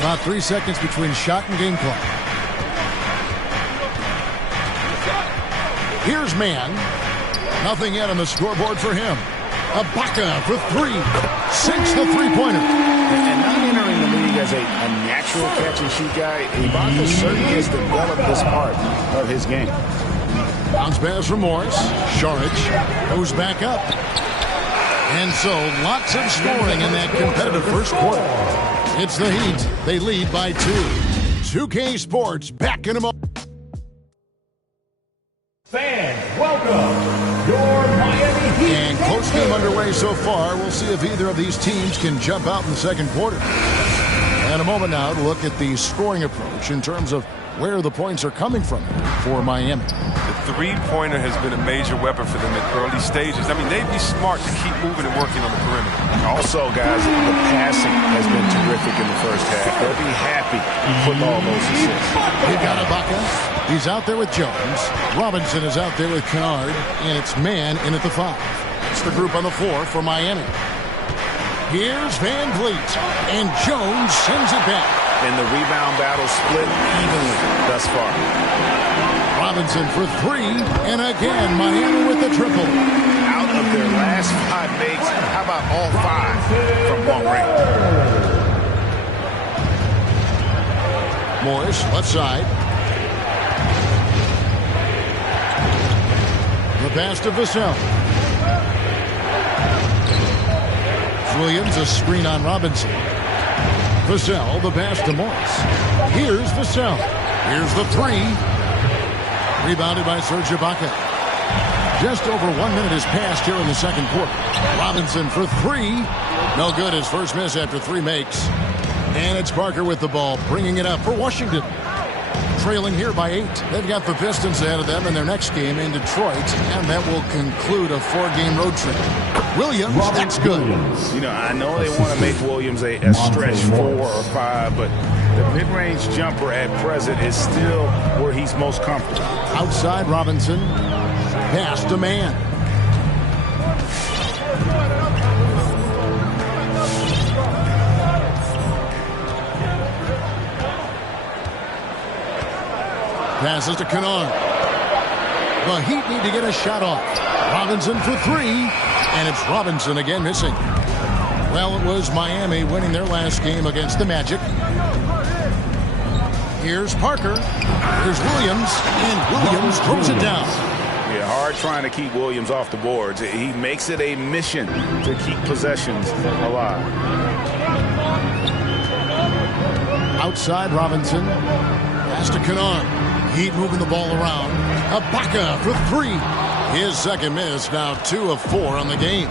About 3 seconds between shot and game clock. Here's man. Nothing yet on the scoreboard for him. Ibaka for 3. 6 the three-pointer. And not entering the league as a natural catch-and-shoot guy, Ibaka certainly has developed this part of his game. Bounce pass from Morris. Sharch goes back up. And so lots of scoring in that competitive first quarter. It's the Heat. They lead by 2. 2K Sports back in a moment. Fans, welcome your Miami Heat. And close game underway so far. We'll see if either of these teams can jump out in the second quarter. And a moment now to look at the scoring approach in terms of where the points are coming from for Miami. The three-pointer has been a major weapon for them at early stages. I mean, they'd be smart to keep moving and working on the perimeter. Also, guys, the passing has been terrific in the first half. They'll be happy with all those assists. They've got Ibaka. He's out there with Jones. Robinson is out there with Kennard. And it's man in at the 5. It's the group on the floor for Miami. Here's Van Vliet. And Jones sends it back. and the rebound battle split evenly thus far. Robinson for three, and again, Miami with the triple. Out of their last 5 makes, how about all 5 from long range? Morris, left side. The pass to Vassell. Williams, a screen on Robinson. Vassell, the pass to Morris. Here's Vassell. Here's the three. Rebounded by Serge Ibaka. Just over 1 minute has passed here in the second quarter. Robinson for three. No good. His first miss after 3 makes. And it's Parker with the ball, bringing it up for Washington. Trailing here by 8. They've got the Pistons ahead of them in their next game in Detroit, and that will conclude a 4-game road trip. Williams, that's good. You know, I know they want to make Williams a stretch 4 or 5, but the mid-range jumper at present is still where he's most comfortable. Outside Robinson, pass to man. Passes to Kennard. The Heat need to get a shot off. Robinson for three, and it's Robinson again missing. Well, it was Miami winning their last game against the Magic. Here's Parker. Here's Williams, and Williams throws it down. Yeah, hard trying to keep Williams off the boards. He makes it a mission to keep possessions alive. Outside Robinson. Pass to Kennard. Heat moving the ball around. Ibaka for three. His second miss, now 2 of 4 on the game.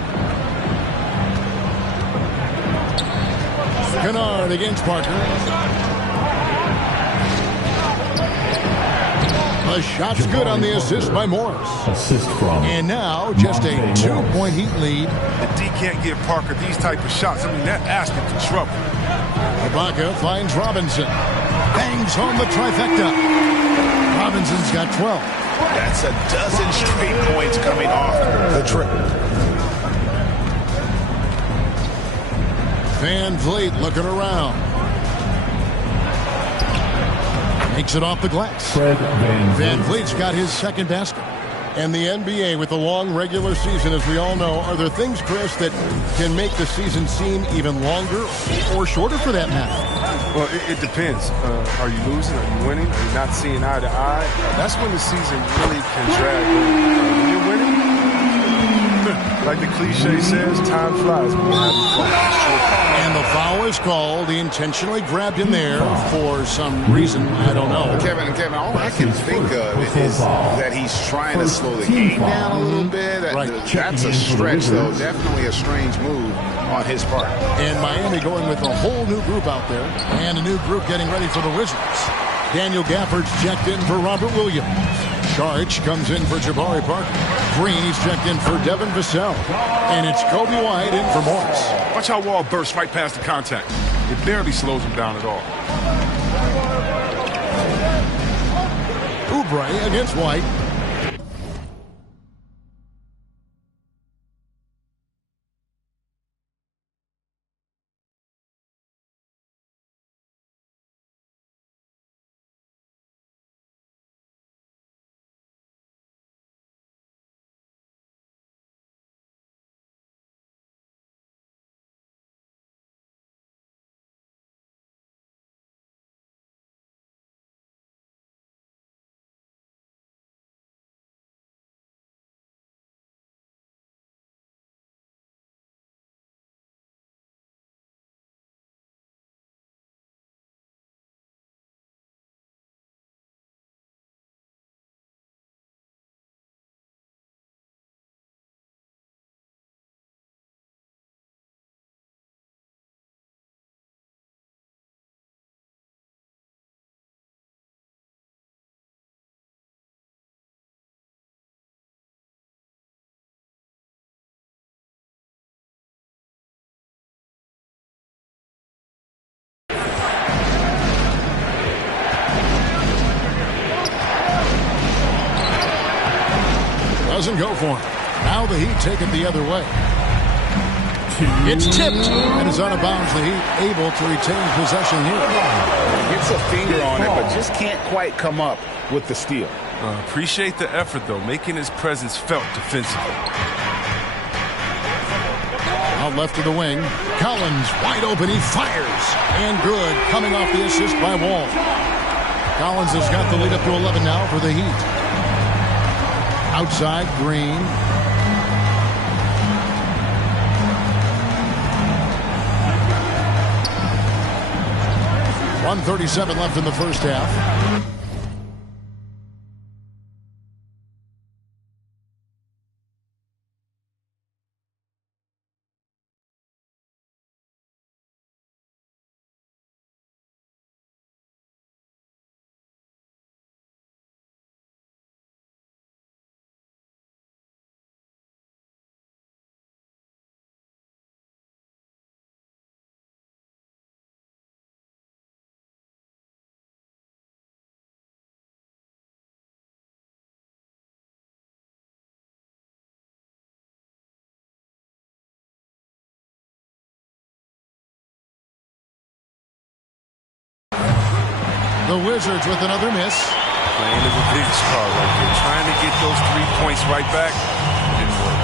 Kennard against Parker. The shot's good on the assist by Morris. Assist from. And now just a 2-point Heat lead. The D can't give Parker these type of shots. I mean, they're asking for trouble. Ibaka finds Robinson. Bangs home the trifecta. Robinson's got 12. That's a dozen straight points coming off the triple. Van Vliet looking around. Makes it off the glass. Van Vliet's got his second basket. And the NBA, with a long regular season, as we all know, are there things, Chris, that can make the season seem even longer or shorter for that matter? Well, it depends. Are you losing? Are you winning? Are you not seeing eye to eye? That's when the season really can drag on. When you're winning, like the cliche says, time flies when you're having fun. And the foul is called. He intentionally grabbed him there for some reason. I don't know. Kevin, all I can think of is that he's trying to slow the game down a little bit. That's a stretch, though. Definitely a strange move on his part. And Miami going with a whole new group out there. And a new group getting ready for the Wizards. Daniel Gafford's checked in for Robert Williams. Charge comes in for Jabari Parker. Green's checked in for Devin Vassell. And it's Kobe White in for Morris. Watch how Wall bursts right past the contact. It barely slows him down at all. Oubre against White. Doesn't go for him. Now the Heat take it the other way. It's tipped and is out of bounds. The Heat able to retain possession here. Gets a finger on it, but just can't quite come up with the steal. Appreciate the effort, though, making his presence felt defensively. Out left of the wing. Collins wide open. He fires. And good. Coming off the assist by Wall. Collins has got the lead up to 11 now for the Heat. Outside, Green. .137 left in the first half. The Wizards with another miss. Playing as a Vince card right there. Trying to get those 3 points right back. Didn't work.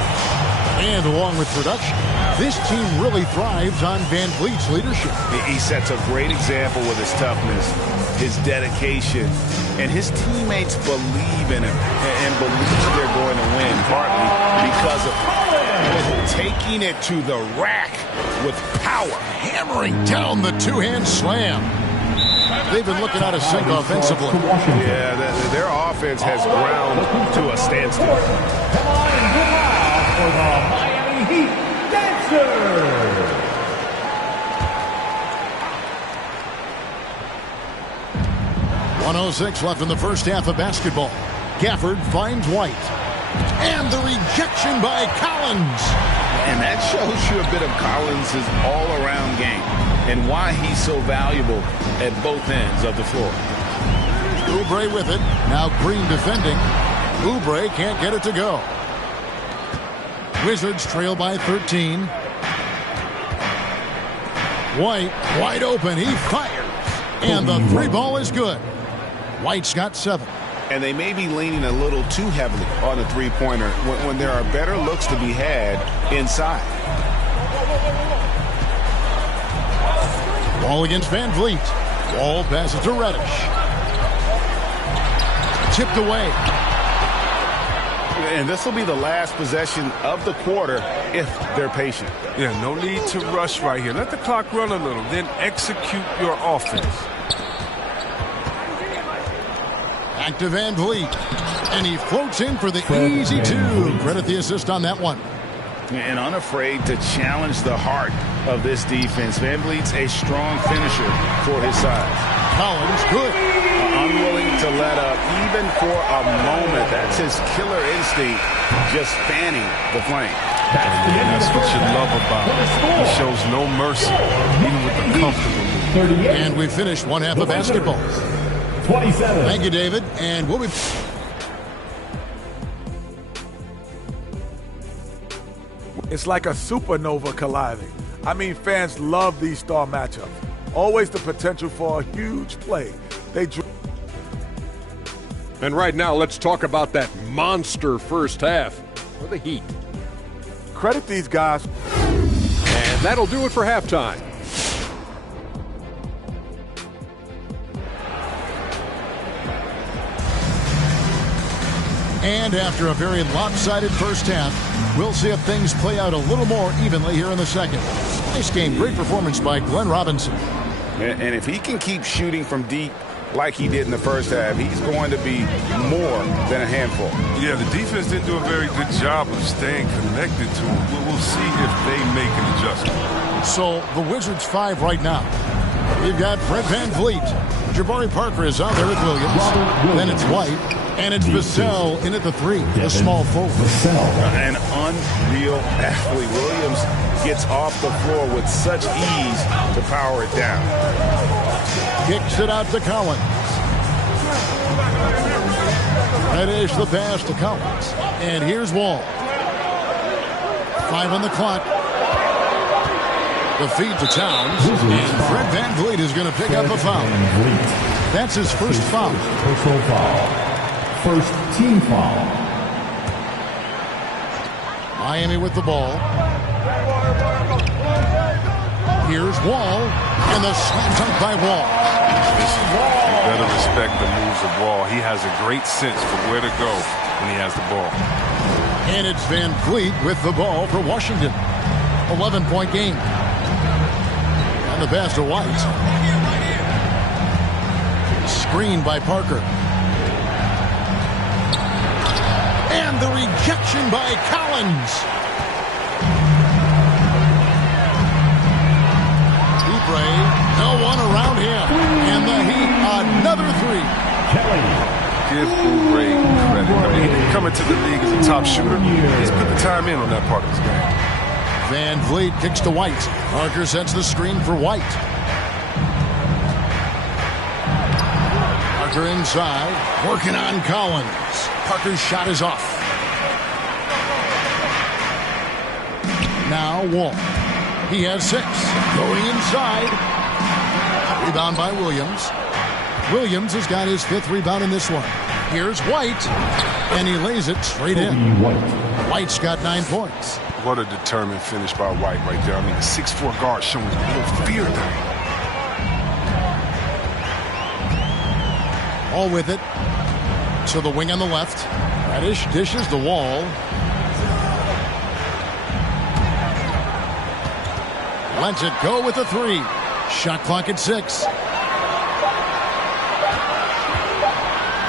And along with production, this team really thrives on Van Vliet's leadership. He sets a great example with his toughness, his dedication, and his teammates believe in him and believe they're going to win, partly because of taking it to the rack with power. Hammering down the two-hand slam. They've been looking out of sync offensively. Yeah, their offense has ground to a standstill. Come on now for the Miami Heat Dancers. .106 left in the first half of basketball. Gafford finds White. And the rejection by Collins. And that shows you a bit of Collins' all-around game and why he's so valuable at both ends of the floor. Oubre with it. Now Green defending. Oubre can't get it to go. Wizards trail by 13. White wide open. He fires. And the three ball is good. White's got 7. And they may be leaning a little too heavily on the three-pointer when there are better looks to be had inside. Ball against Van Vliet. Wall passes to Reddish. Tipped away. And this will be the last possession of the quarter if they're patient. Yeah, no need to rush right here. Let the clock run a little, then execute your offense. Back to Van Vliet. And he floats in for the easy 2. Credit the assist on that one. And unafraid to challenge the heart of this defense. Van Vliet's a strong finisher for his size. Collins, good. Unwilling to let up even for a moment. That's his killer instinct, just fanning the flame. That's what you love about him. He shows no mercy, even with the comfortable move. And we finished one half of basketball. 27. Thank you, David. And we'll be... It's like a supernova colliding. I mean, fans love these star matchups. Always the potential for a huge play. And right now, let's talk about that monster first half for the Heat. Credit these guys. And that'll do it for halftime. And after a very lopsided first half, we'll see if things play out a little more evenly here in the second. Nice game. Great performance by Glenn Robinson. And if he can keep shooting from deep like he did in the first half, he's going to be more than a handful. Yeah, the defense didn't do a very good job of staying connected to him. We'll see if they make an adjustment. So the Wizards 5 right now. We've got Fred Van Vliet. Jabari Parker is out there with Williams. Then it's White. And it's Vassell in at the 3, the small forward. An unreal athlete. Williams gets off the floor with such ease to power it down. Kicks it out to Collins. Reddish the pass to Collins. And here's Wall. 5 on the clock. The feed to Towns, and Fred VanVleet is going to pick up a foul. That's his first foul. Personal foul. First team foul. Miami with the ball. Here's Wall, and the slam dunk by Wall. You better respect the moves of Wall. He has a great sense for where to go when he has the ball. And it's VanVleet with the ball for Washington. 11-point game. And the pass to White. Screen by Parker. And the rejection by Collins. Oubre, no one around him. And the Heat, another three. Give Oubre credit. I mean, coming to the league as a top shooter, he's put the time in on that part of his game. VanVleet kicks to White. Parker sets the screen for White. Parker inside, working on Collins. Parker's shot is off. Now Wall. He has 6. Going inside. Rebound by Williams. Williams has got his 5th rebound in this one. Here's White, and he lays it straight in. White's got 9 points. What a determined finish by White right there. I mean, the 6'4" guard showing no fear there. All with it. To the wing on the left. Reddish dishes the Wall. Lets it go with a 3. Shot clock at 6.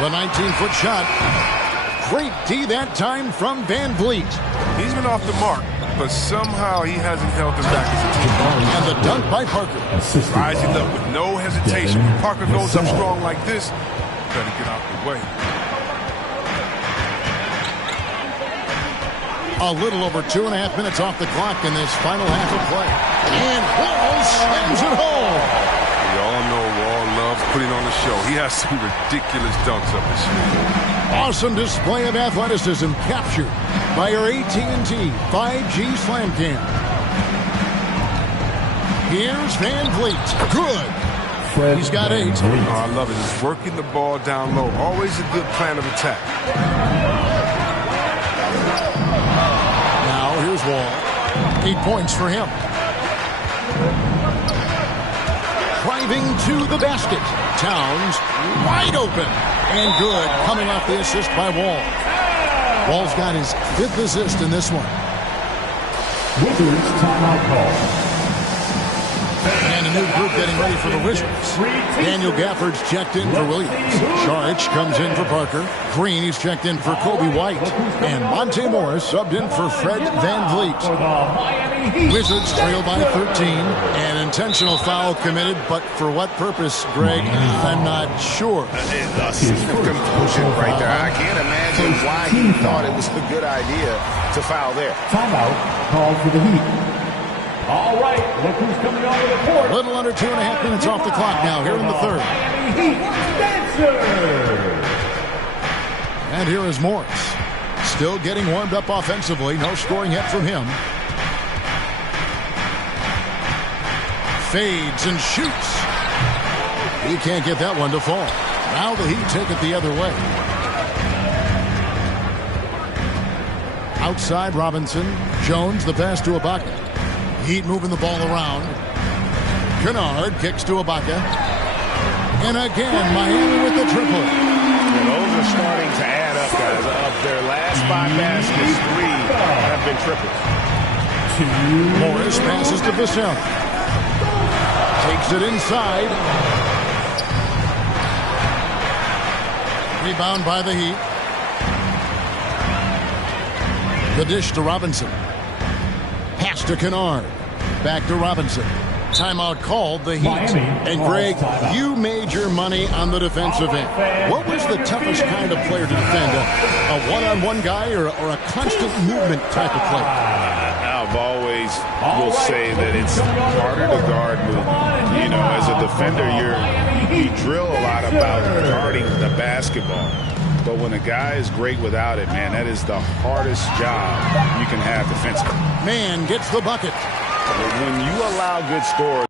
The 19-foot shot. Great D that time from VanVleet. He's been off the mark, but somehow he hasn't held them back as a team. And the dunk by Parker. Rising up with no hesitation. When Parker goes up strong like this, better get out the way. A little over 2.5 minutes off the clock in this final half of play. And Wall slams it home. We all know Wall loves putting on the show. He has some ridiculous dunks up his sleeve. Awesome display of athleticism captured by our AT&T 5G Slam Cam. Here's VanVleet. Good. He's got 8. Oh, I love it. He's working the ball down low. Always a good plan of attack. Now here's Wall. 8 points for him. Driving to the basket. Towns wide open. And good, coming off the assist by Wall. Wall's got his 5th assist in this one. Wizards timeout call. And a new group getting ready for the Wizards. Daniel Gafford's checked in for Williams. Saric comes in for Parker. Green, he's checked in for Kobe White. And Monte Morris subbed in for Fred VanVleet. Wizards trail by 13. An intentional foul committed, but for what purpose, Greg? I'm not sure. A scene of confusion right there. I can't imagine why he thought it was a good idea to foul there. Timeout called for the Heat. All right, look who's coming on to the court. A little under 2.5 minutes off the clock now here in the third. And here is Morris. Still getting warmed up offensively. No scoring yet from him. Fades and shoots. He can't get that one to fall. Now the Heat take it the other way. Outside Robinson. Jones, the pass to Ibaka. Heat moving the ball around. Kennard kicks to Ibaka. And again, Miami with the triple. And those are starting to add up, guys. Of their last 5 baskets, 3 have been triples. Morris passes to Vassell. Takes it inside. Rebound by the Heat. The dish to Robinson. Pass to Kennard. Back to Robinson. Timeout called, the Heat. And Greg, you made your money on the defensive end. What was the toughest kind of player to defend? A one-on-one guy or a constant movement type of player? I've always will say that it's harder to guard movement. You know, as a defender, you drill a lot about guarding the basketball. But when a guy is great without it, man, that is the hardest job you can have defensively. Man gets the bucket. When you allow good scores,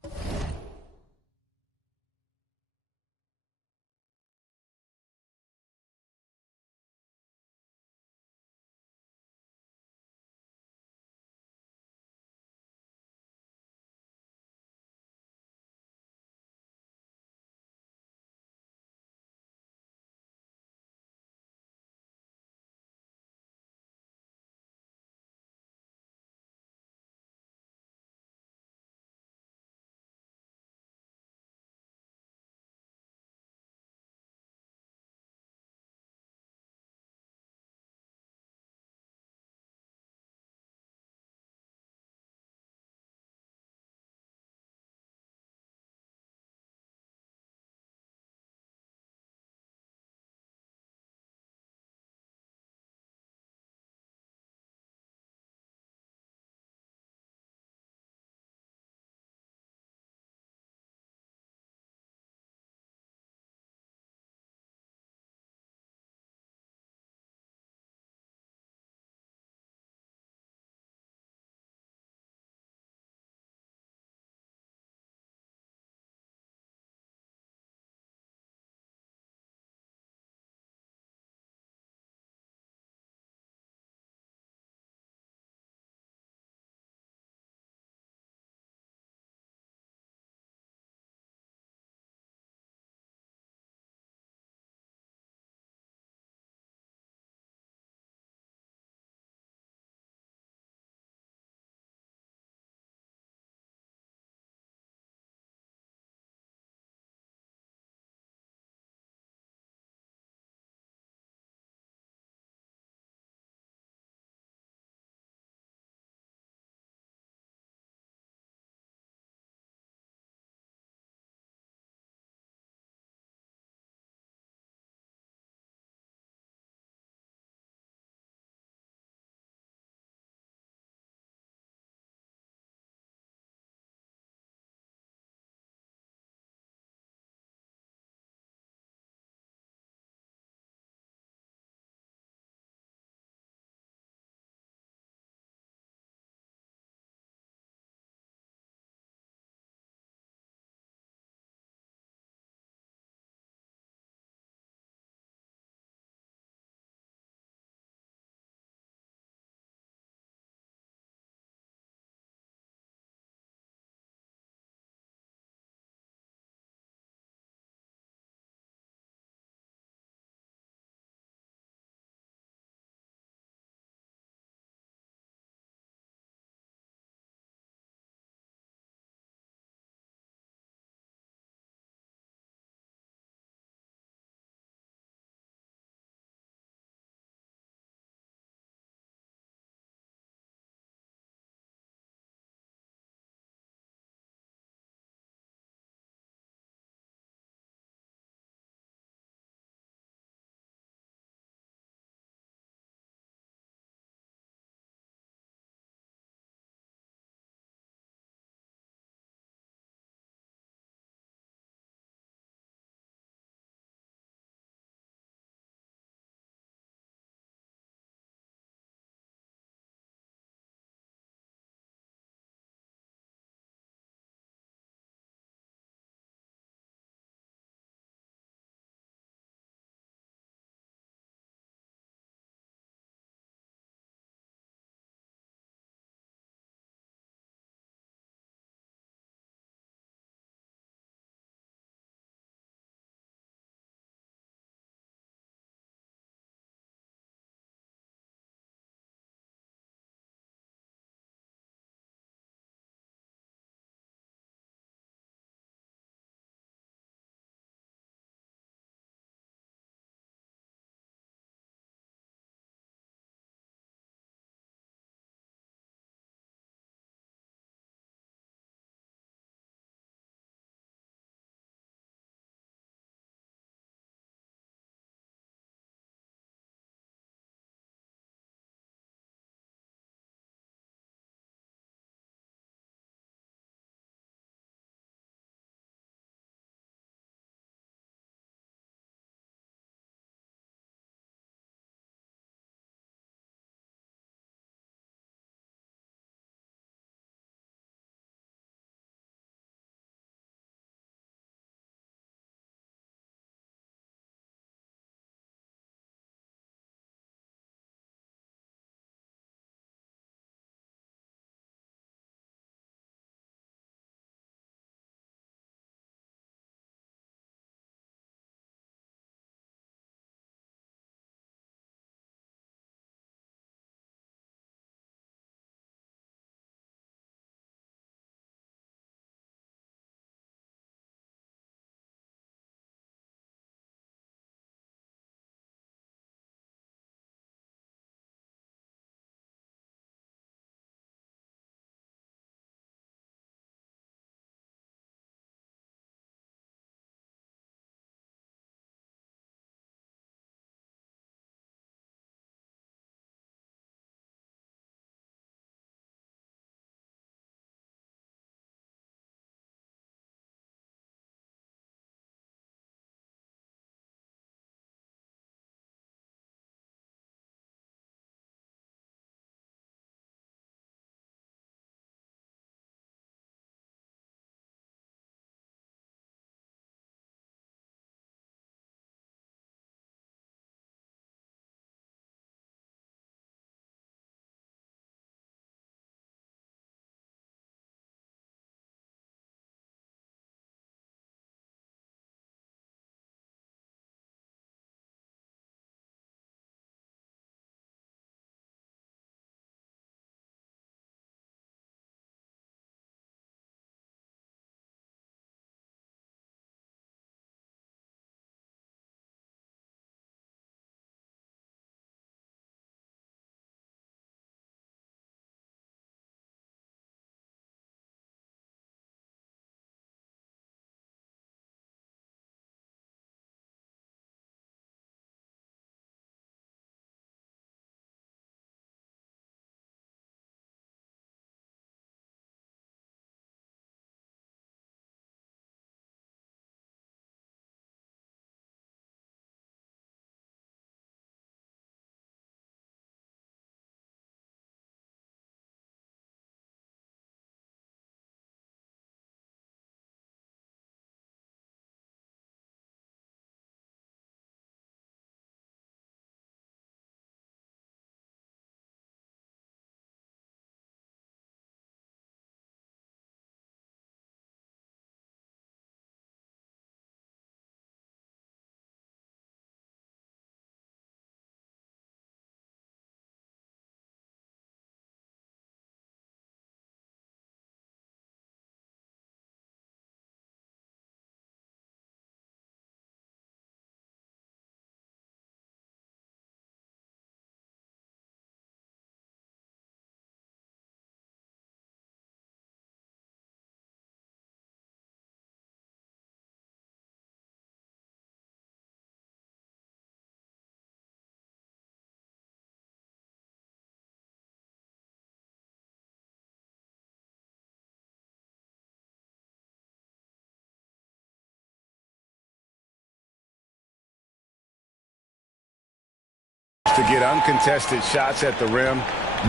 to get uncontested shots at the rim.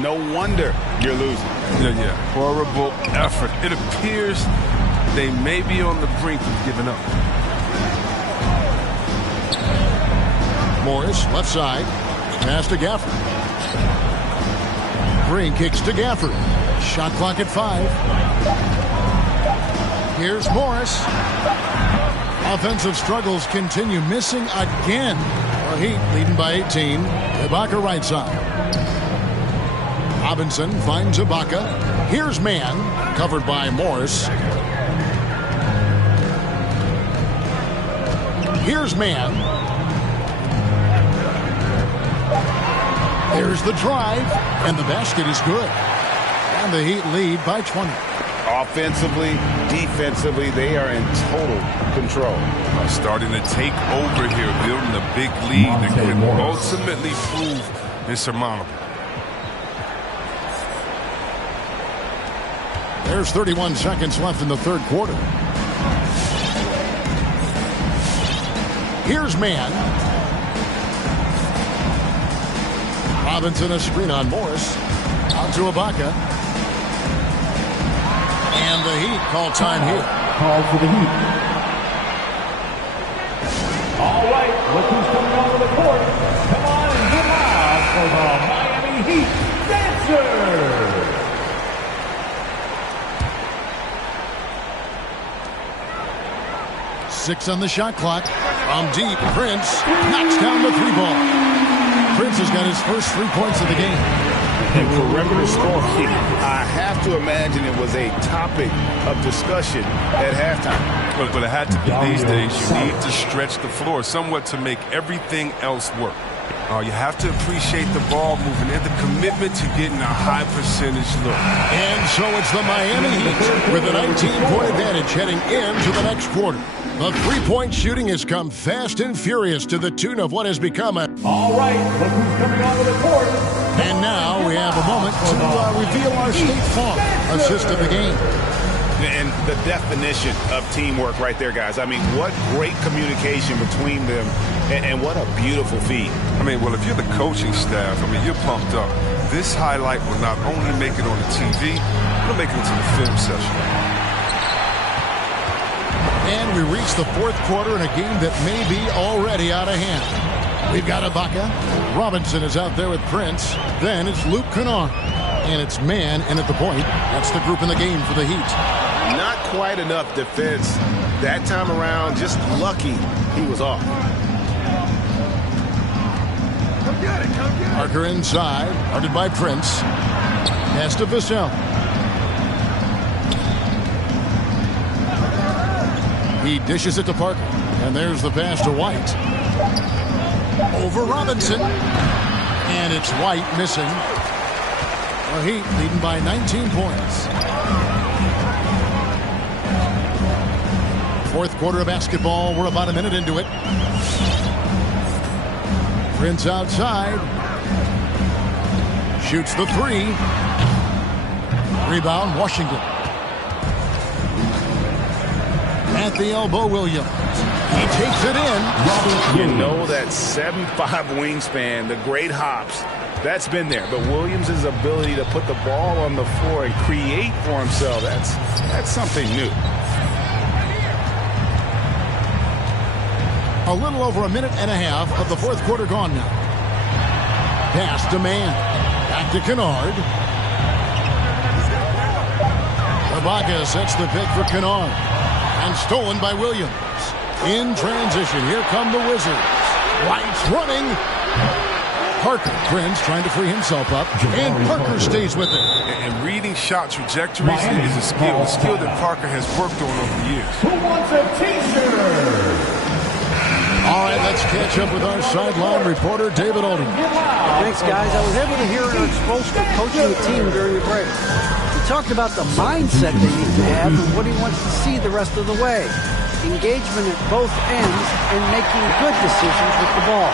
No wonder you're losing. Yeah. Horrible effort. It appears they may be on the brink of giving up. Morris, left side. Pass to Gafford. Green kicks to Gafford. Shot clock at 5. Here's Morris. Offensive struggles continue, missing again. The Heat leading by 18. Ibaka right side. Robinson finds Ibaka. Here's man, covered by Morris. Here's man. There's the drive, and the basket is good. And the Heat lead by 20. Offensively, defensively, they are in total control. Starting to take over here, building a big lead that could ultimately prove insurmountable. There's 31 seconds left in the third quarter. Here's man. Robinson a screen on Morris. Out to Ibaka. And the Heat call time here. Call for the Heat. All right, look who's coming onto the court. Come on and get loud for the Miami Heat Dancers. 6 on the shot clock. From deep, Prince knocks down the 3-ball. Prince has got his first 3 points of the game. And perimeter scoring, I have to imagine it was a topic of discussion at halftime. But it had to be these days. You need to stretch the floor somewhat to make everything else work. You have to appreciate the ball moving and the commitment to getting a high percentage look. And so it's the Miami Heat with a 19-point advantage heading into the next quarter. The 3-point shooting has come fast and furious to the tune of what has become a... All right, look who's coming onto the court. And now we have a moment to reveal our State Farm assist of the game. And the definition of teamwork right there, guys. I mean, what great communication between them, and what a beautiful feed. I mean, well, if you're the coaching staff, I mean, you're pumped up. This highlight will not only make it on the TV, it'll make it into the film session. And we reach the fourth quarter in a game that may be already out of hand. We've got Ibaka. Robinson is out there with Prince. Then it's Luke Kennard. And it's man in at the point. That's the group in the game for the Heat. Not quite enough defense that time around. Just lucky he was off. Come get it, come get it. Parker inside. Guarded by Prince. Pass to Vassell. He dishes it to Parker. And there's the pass to White. Over Robinson. And it's White missing. The Heat leading by 19 points. Fourth quarter of basketball. We're about a minute into it. Prince outside. Shoots the 3. Rebound, Washington. At the elbow, Williams. He takes it in. You know that 7'5" wingspan, the great hops, that's been there. But Williams' ability to put the ball on the floor and create for himself, that's something new. A little over a minute and a half of the fourth quarter gone now. Pass to man. Back to Kennard. Ibaka sets the pick for Kennard. And stolen by Williams. In transition, here come the Wizards. White's running. Parker, Prince trying to free himself up. And Parker stays with it. And reading shot trajectories is a skill that Parker has worked on over the years. Who wants a t-shirt? All right, let's catch up with our sideline reporter, David Oldham. Thanks, guys. I was able to hear Eric Spoelstra coaching the team during the break. He talked about the mindset they need to have and what he wants to see the rest of the way. Engagement at both ends and making good decisions with the ball.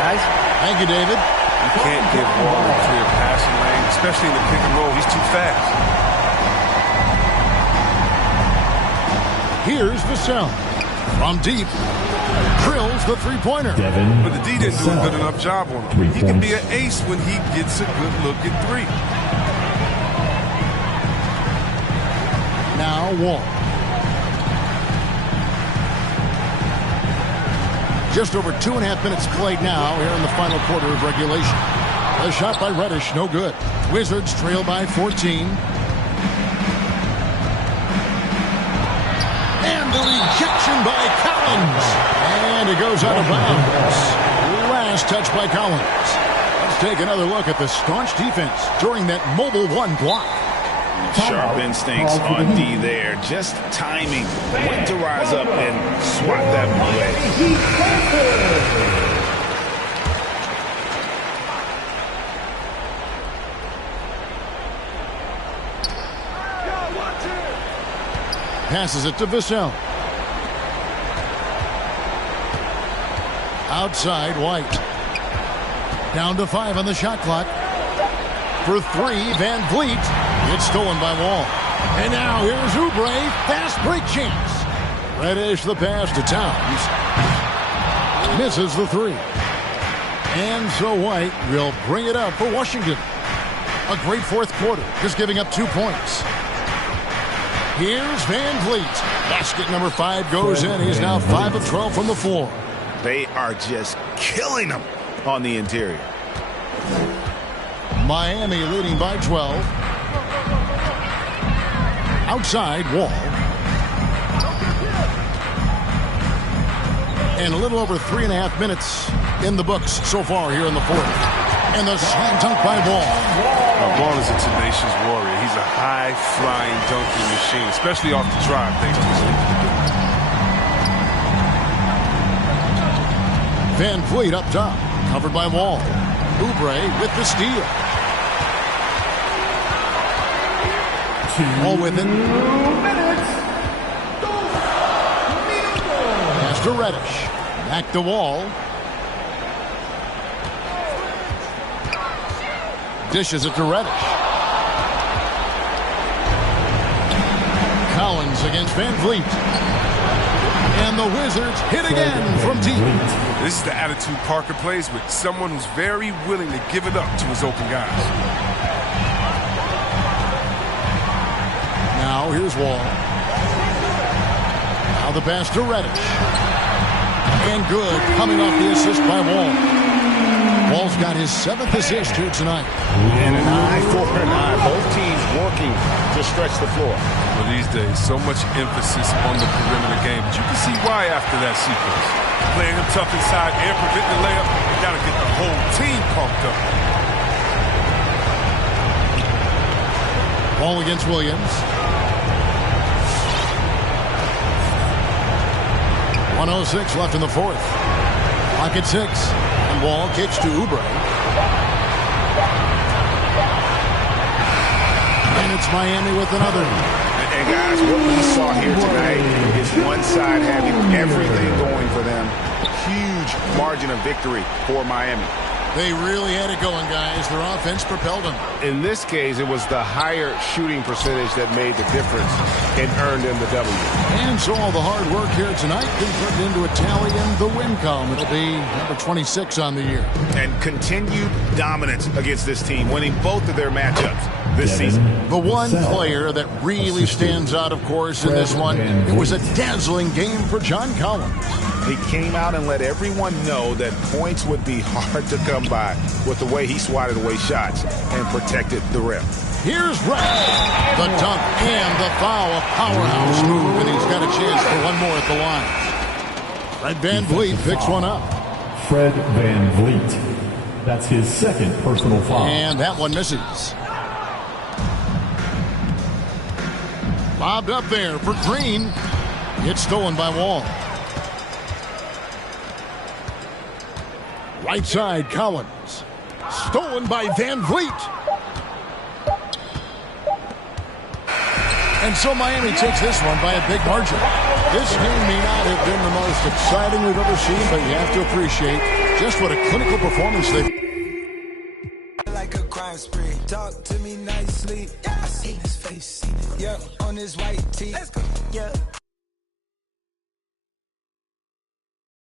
Guys? Thank you, David. You can't give Wall a clear passing lane, especially in the pick and roll. He's too fast. Here's Vassell. From deep. drills the three-pointer. But the D didn't do a good enough job on him. He can be an ace when he gets a good look at three. Now Wall. Just over 2.5 minutes played now here in the final quarter of regulation. A shot by Reddish, no good. Wizards trail by 14. And the rejection by Collins. And it goes out of bounds. Last touch by Collins. Let's take another look at the staunch defense during that mobile one block. Sharp instincts on D there. Just timing when to rise up and swat that one away. Passes it to Vassell. Outside, White. Down to 5 on the shot clock. For 3, Van Vliet. It's stolen by Wall. And now here's Oubre. Fast break chance. Reddish the pass to Towns. Misses the 3. And so White will bring it up for Washington. A great fourth quarter, just giving up 2 points. Here's Van Vliet. Basket number 5 goes in. He's now 5 of 12 from the floor. They are just killing them on the interior. Miami leading by 12. Outside, Wall. And a little over 3.5 minutes in the books so far here in the fourth. And the slam dunk by Wall. Wall is a tenacious warrior. He's a high-flying dunking machine, especially off the drive, thanks to his leap. Van Vliet up top, covered by Wall. Oubre with the steal. All within 2 minutes. Pass to Reddish. Back to Wall. Dishes it to Reddish. Collins against Van Vliet. And the Wizards hit again from deep. This is the attitude Parker plays with. Someone who's very willing to give it up to his open guys. Now here's Wall. Now the pass to Reddish. And good, coming off the assist by Wall. Wall's got his 7th assist here tonight. And an eye for an eye. Both teams working to stretch the floor. Well, these days, so much emphasis on the perimeter game, but you can see why after that sequence. Playing him tough inside and prevent the layup, you got to get the whole team pumped up. Wall against Williams. 1:06 left in the fourth. Clock at 6. And Wall kicks to Oubre. And it's Miami with another. And guys, what we saw here tonight is one side having everything going for them. Huge margin of victory for Miami. They really had it going, guys. Their offense propelled them. In this case, it was the higher shooting percentage that made the difference and earned them the W. And so all the hard work here tonight converted into a tally in the win column. It'll be number 26 on the year. And continued dominance against this team, winning both of their matchups this season. The one player that really stands out, of course, in this one, it was a dazzling game for John Collins. He came out and let everyone know that points would be hard to come by with the way he swatted away shots and protected the rim. Here's Red. The dunk and the foul. A powerhouse move, and he's got a chance for one more at the line. Fred Van Vliet picks one up. Fred Van Vliet. That's his 2nd personal foul. And that one misses. Lobbed up there for Green. It's stolen by Wall. Right side, Collins. Stolen by Van Vliet. And so Miami takes this one by a big margin. This game may not have been the most exciting we've ever seen, but you have to appreciate just what a clinical performance they've. Like a crime spree. Talk to me nicely. I seen his face. Yeah, on his white tee. Let's go. Yeah.